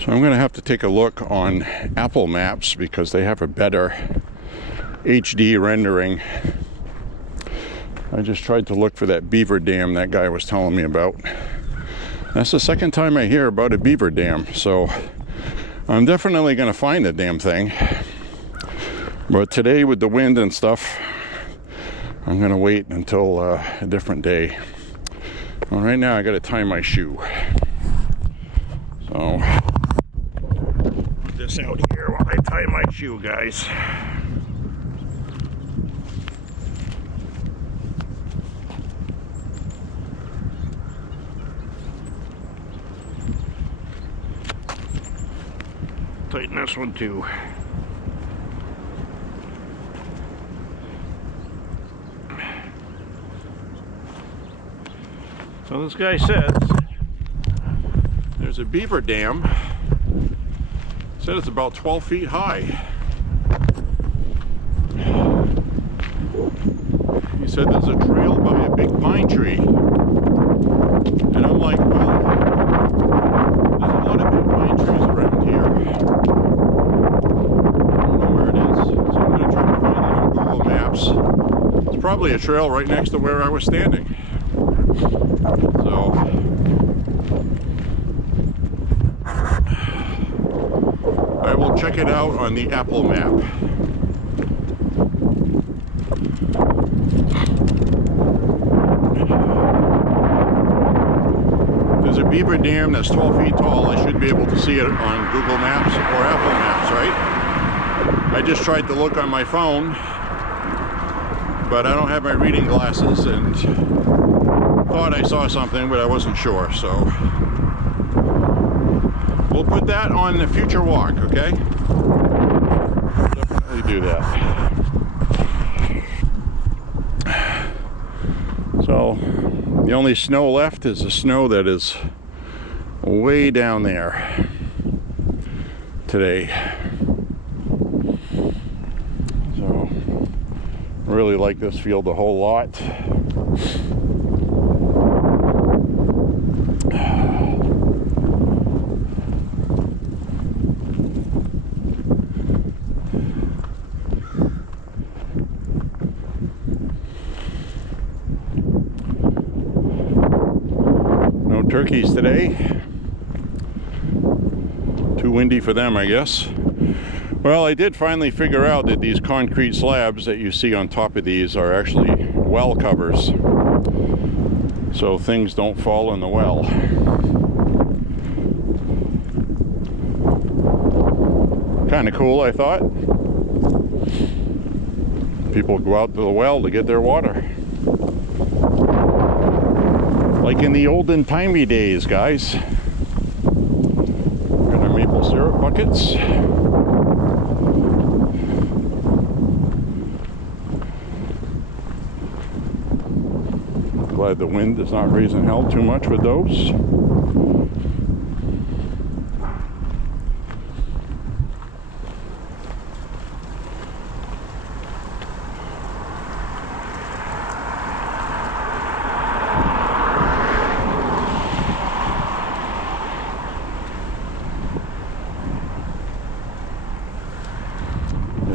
So I'm going to have to take a look on Apple Maps because they have a better HD rendering. I just tried to look for that beaver dam that guy was telling me about. That's the second time I hear about a beaver dam, so I'm definitely going to find the damn thing. But today with the wind and stuff, I'm going to wait until a different day. Well, right now I got to tie my shoe. So, put this out here while I tie my shoe, guys. Tighten this one too. So this guy says there's a beaver dam. Said it's about 12 feet high. He said there's a trail by a big pine tree. And I'm like, well, there's a lot of big pine trees around here. I don't know where it is, so I'm going to try to find it on Google Maps. It's probably a trail right next to where I was standing. So, I will check it out on the Apple map. There's a beaver dam that's 12 feet tall. I should be able to see it on Google Maps or Apple Maps, right? I just tried to look on my phone, but I don't have my reading glasses and thought I saw something, but I wasn't sure, so we'll put that on the future walk, okay? Definitely do that. So the only snow left is the snow that is way down there today. So I really like this field a whole lot. Turkeys today. Too windy for them, I guess. Well, I did finally figure out that these concrete slabs that you see on top of these are actually well covers, so things don't fall in the well. Kind of cool, I thought. People go out to the well to get their water. Like in the olden timey days, guys. Got our maple syrup buckets. Glad the wind is not raising hell too much with those.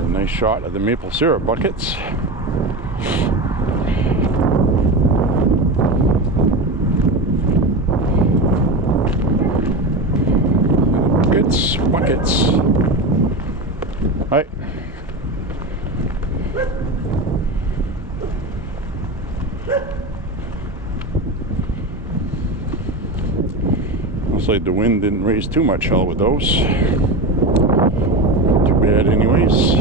Nice shot of the maple syrup buckets. Buckets. Hi. Looks like the wind didn't raise too much hell with those. Not too bad anyways.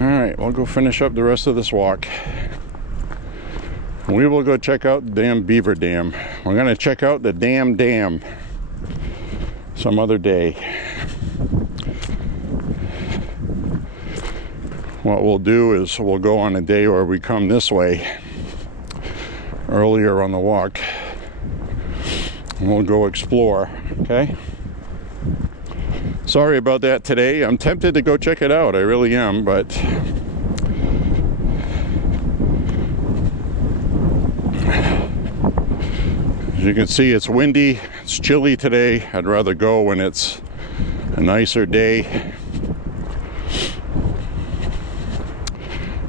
Alright, we'll go finish up the rest of this walk. We will go check out the damn beaver dam. We're going to check out the damn dam some other day. What we'll do is we'll go on a day where we come this way earlier on the walk and we'll go explore, okay? Sorry about that today. I'm tempted to go check it out. I really am, but As you can see, it's windy, it's chilly today. I'd rather go when it's a nicer day.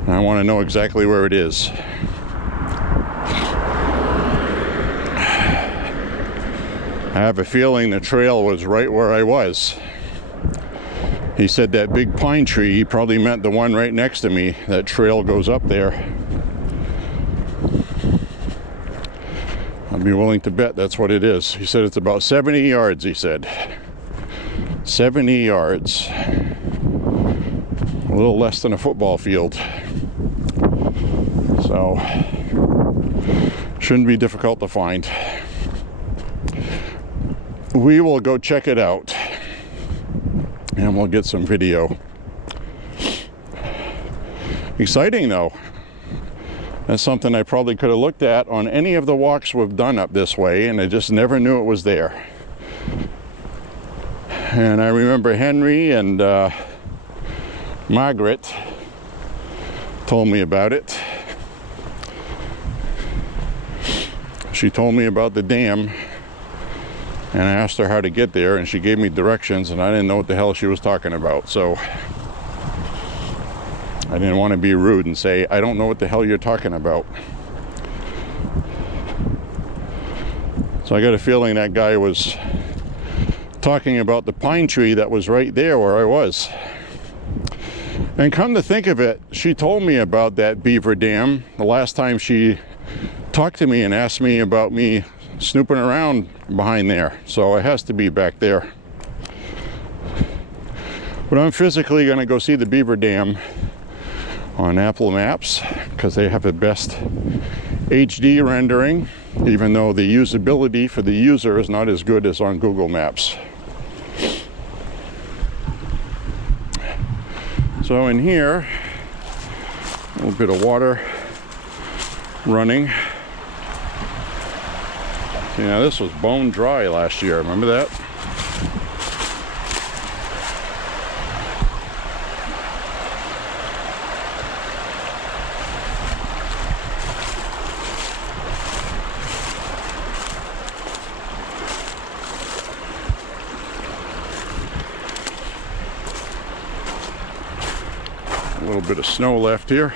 I want to know exactly where it is. I have a feeling the trail was right where I was. He said that big pine tree, he probably meant the one right next to me. That trail goes up there. I'd be willing to bet that's what it is. He said it's about 70 yards, he said. 70 yards. A little less than a football field. So, shouldn't be difficult to find. We will go check it out. And we'll get some video. Exciting though. That's something I probably could have looked at on any of the walks we've done up this way, and I just never knew it was there. And I remember Henry and Margaret told me about it. She told me about the dam, and I asked her how to get there, and she gave me directions, and I didn't know what the hell she was talking about. So I didn't want to be rude and say, I don't know what the hell you're talking about. So I got a feeling that guy was talking about the pine tree that was right there where I was. And come to think of it, she told me about that beaver dam the last time she talked to me and asked me about me snooping around behind there. So it has to be back there. But I'm physically going to go see the beaver dam on Apple Maps because they have the best HD rendering, even though the usability for the user is not as good as on Google Maps. So in here, a little bit of water running. See, now this was bone dry last year, remember that? A little bit of snow left here.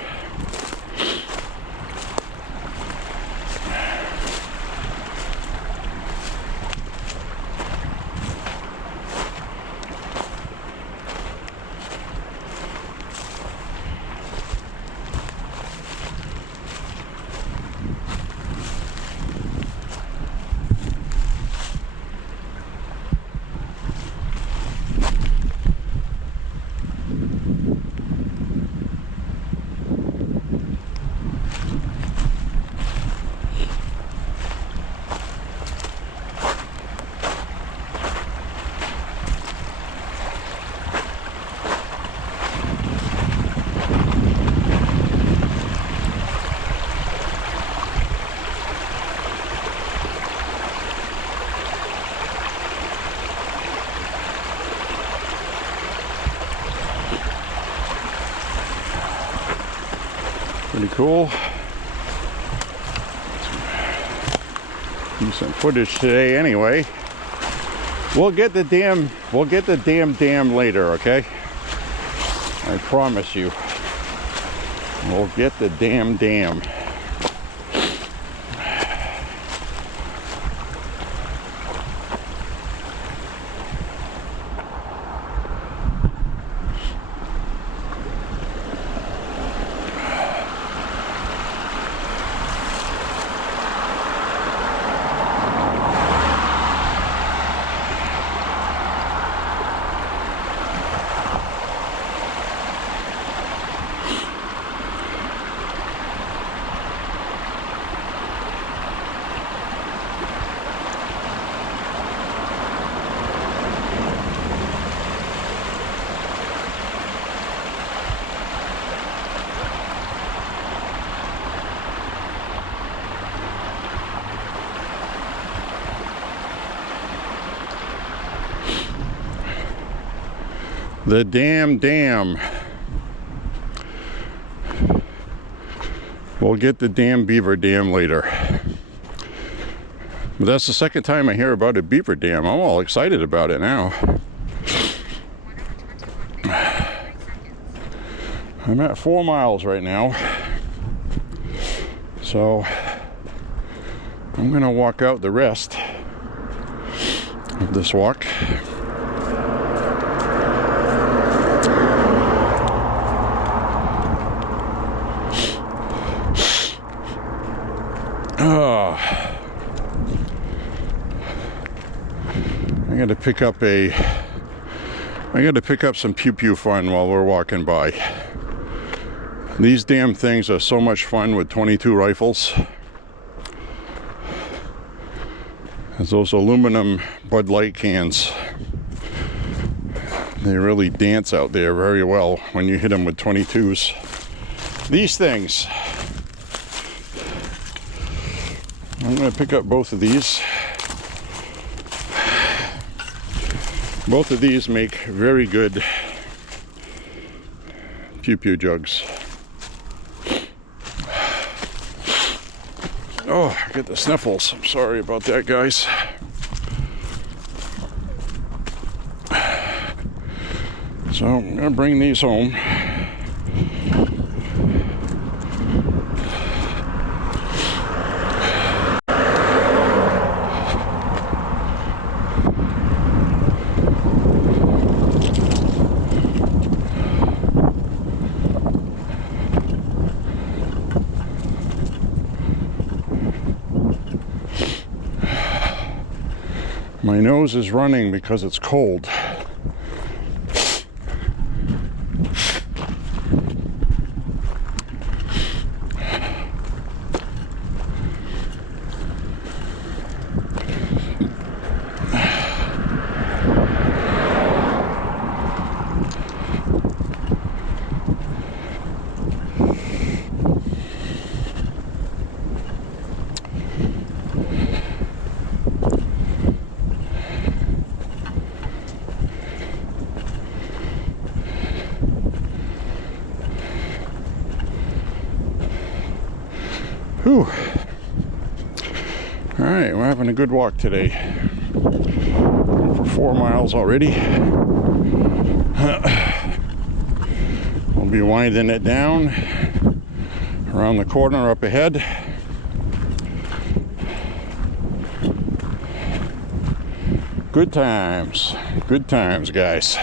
Pretty cool. Decent footage today anyway. We'll get the damn later, okay? I promise you. We'll get the dam. The dam. We'll get the damn beaver dam later. But that's the second time I hear about a beaver dam. I'm all excited about it now. I'm at 4 miles right now. So I'm gonna walk out the rest of this walk. I gotta pick up some pew pew fun while we're walking by. These damn things are so much fun with 22 rifles. There's those aluminum Bud Light cans. They really dance out there very well when you hit them with 22s. These things. I'm gonna pick up both of these. Both of these make very good pew pew jugs. Oh, I get the sniffles. I'm sorry about that, guys. So I'm gonna bring these home. My nose is running because it's cold. Whew. All right, we're having a good walk today. For 4 miles already. We'll be winding it down around the corner up ahead. Good times, guys.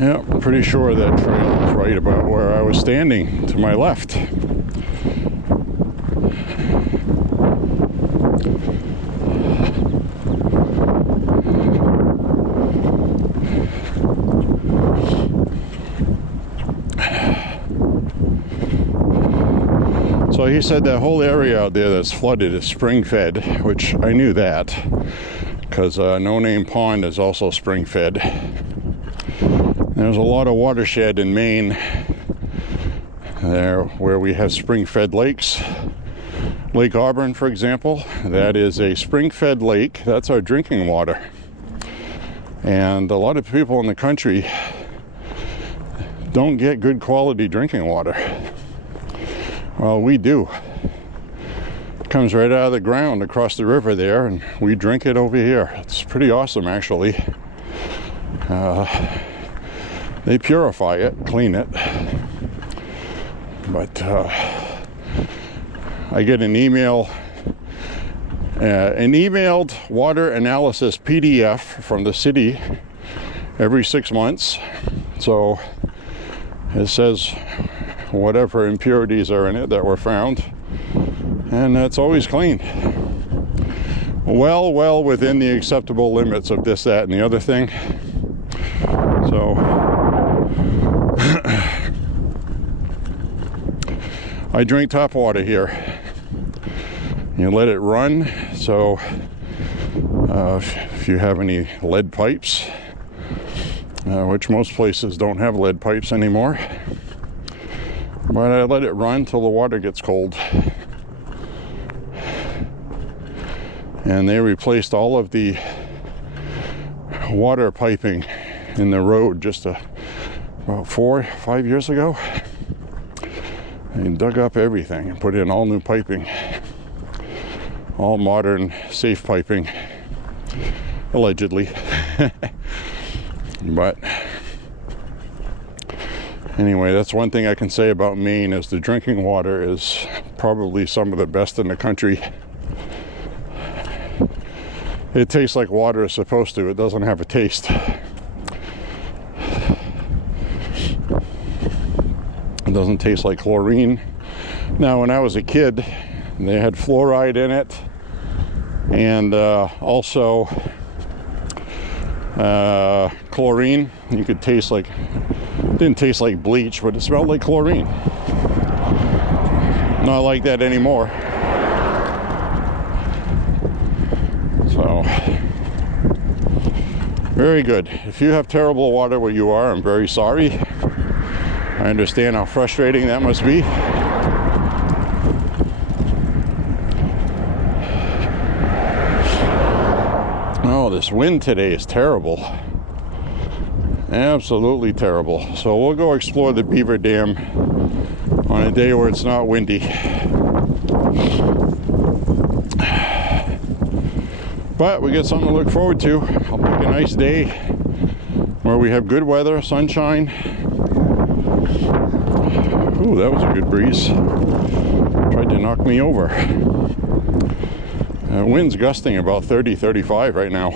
Yeah, I'm pretty sure that trail is right about where I was standing to my left. So he said that whole area out there that's flooded is spring fed, which I knew that, because No Name Pond is also spring fed. There's a lot of watershed in Maine there where we have spring-fed lakes. Lake Auburn, for example, that is a spring-fed lake. That's our drinking water. And a lot of people in the country don't get good quality drinking water. Well, we do. It comes right out of the ground across the river there, and we drink it over here. It's pretty awesome, actually. They purify it, clean it, but I get an emailed water analysis PDF from the city every 6 months. So it says whatever impurities are in it that were found, and it's always clean. Well within the acceptable limits of this, that, and the other thing. So I drink tap water here. You let it run, so if you have any lead pipes which most places don't have lead pipes anymore. But I let it run till the water gets cold. And they replaced all of the water piping in the road just about 4 or 5 years ago. They dug up everything and put in all new piping, all modern, safe piping, allegedly. But anyway, that's one thing I can say about Maine is the drinking water is probably some of the best in the country. It tastes like water is supposed to. It doesn't have a taste. It doesn't taste like chlorine. Now, when I was a kid, they had fluoride in it, and also chlorine. You could taste like, didn't taste like bleach, but it smelled like chlorine. Not like that anymore. So, very good. If you have terrible water where you are, I'm very sorry. I understand how frustrating that must be. Oh, this wind today is terrible. Absolutely terrible. So we'll go explore the beaver dam on a day where it's not windy. But we got something to look forward to. I'll pick a nice day where we have good weather, sunshine. Ooh, that was a good breeze. Tried to knock me over. Wind's gusting about 30, 35 right now.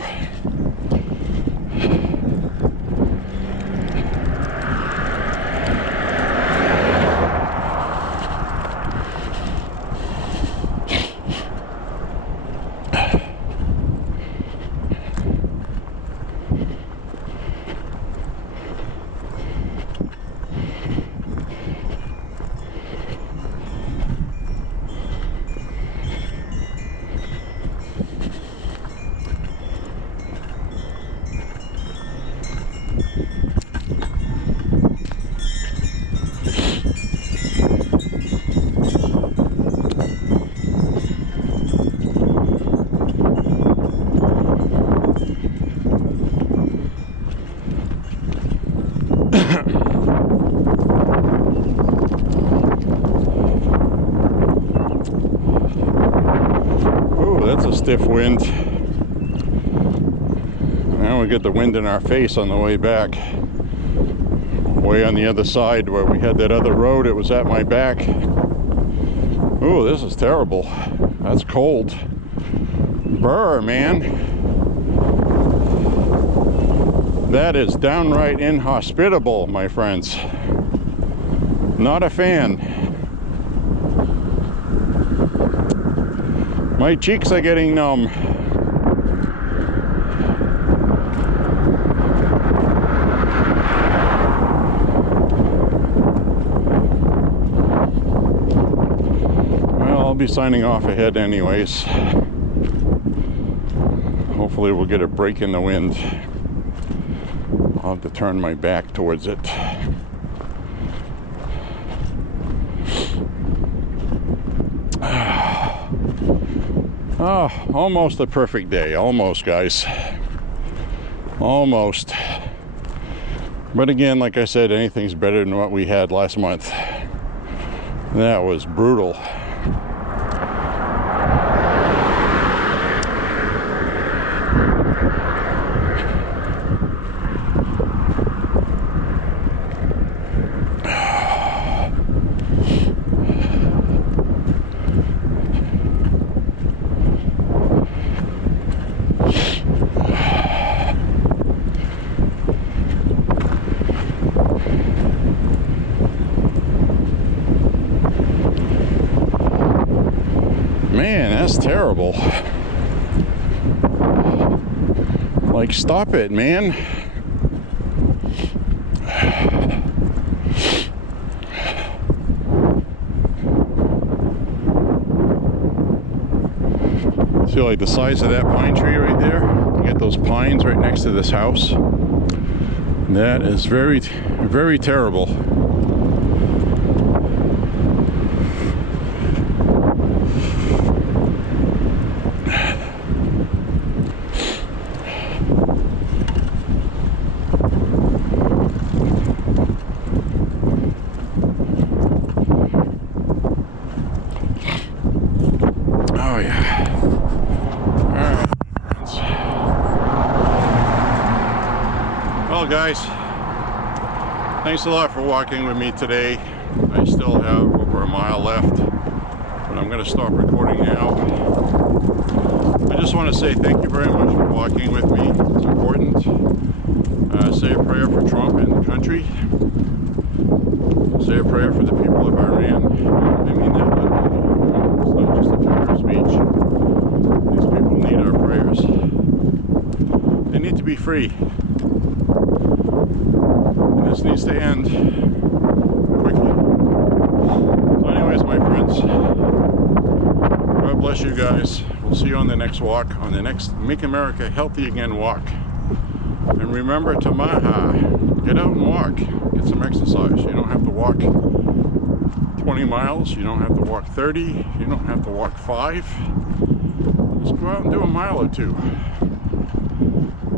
Stiff wind. Now we get the wind in our face on the way back. Way on the other side where we had that other road, it was at my back. Ooh, this is terrible. That's cold. Brr, man. That is downright inhospitable, my friends. Not a fan. My cheeks are getting numb. Well, I'll be signing off ahead anyways. Hopefully we'll get a break in the wind. I'll have to turn my back towards it. Oh, almost a perfect day. Almost, guys. Almost. But again, like I said, anything's better than what we had last month. That was brutal. Man, that's terrible. Like, stop it, man. See, like the size of that pine tree right there? You get those pines right next to this house. That is very, very terrible. Oh yeah. All right. Well, guys, thanks a lot for walking with me today. I still have over a mile left, but I'm going to stop recording now. I just want to say thank you very much for walking with me. It's important. Say a prayer for Trump and the country. Say a prayer for the people of Iran. I mean that literally. It's not just a figure of speech. These people need our prayers. They need to be free. And this needs to end quickly. So anyways, my friends, God bless you guys. We'll see you on the next walk, on the next Make America Healthy Again walk. And remember to MAHA. Get out and walk. Get some exercise. You don't have to walk 20 miles. You don't have to walk 30. You don't have to walk 5. Just go out and do a mile or two.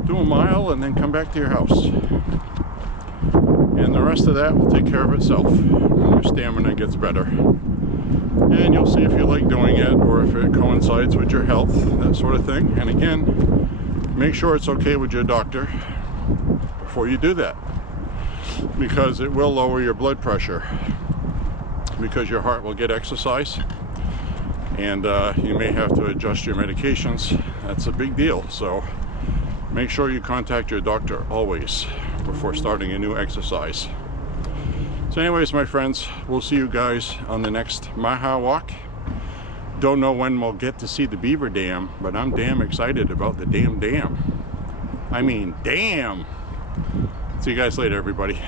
Do a mile and then come back to your house. And the rest of that will take care of itself when your stamina gets better. And you'll see if you like doing it or if it coincides with your health, that sort of thing. And again, make sure it's okay with your doctor before you do that, because it will lower your blood pressure, because your heart will get exercise, and you may have to adjust your medications. That's a big deal. So make sure you contact your doctor always before starting a new exercise. So anyways, my friends, we'll see you guys on the next MAHA walk. Don't know when we'll get to see the beaver dam, but I'm damn excited about the damn dam. I mean, damn. See you guys later, everybody.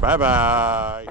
Bye-bye.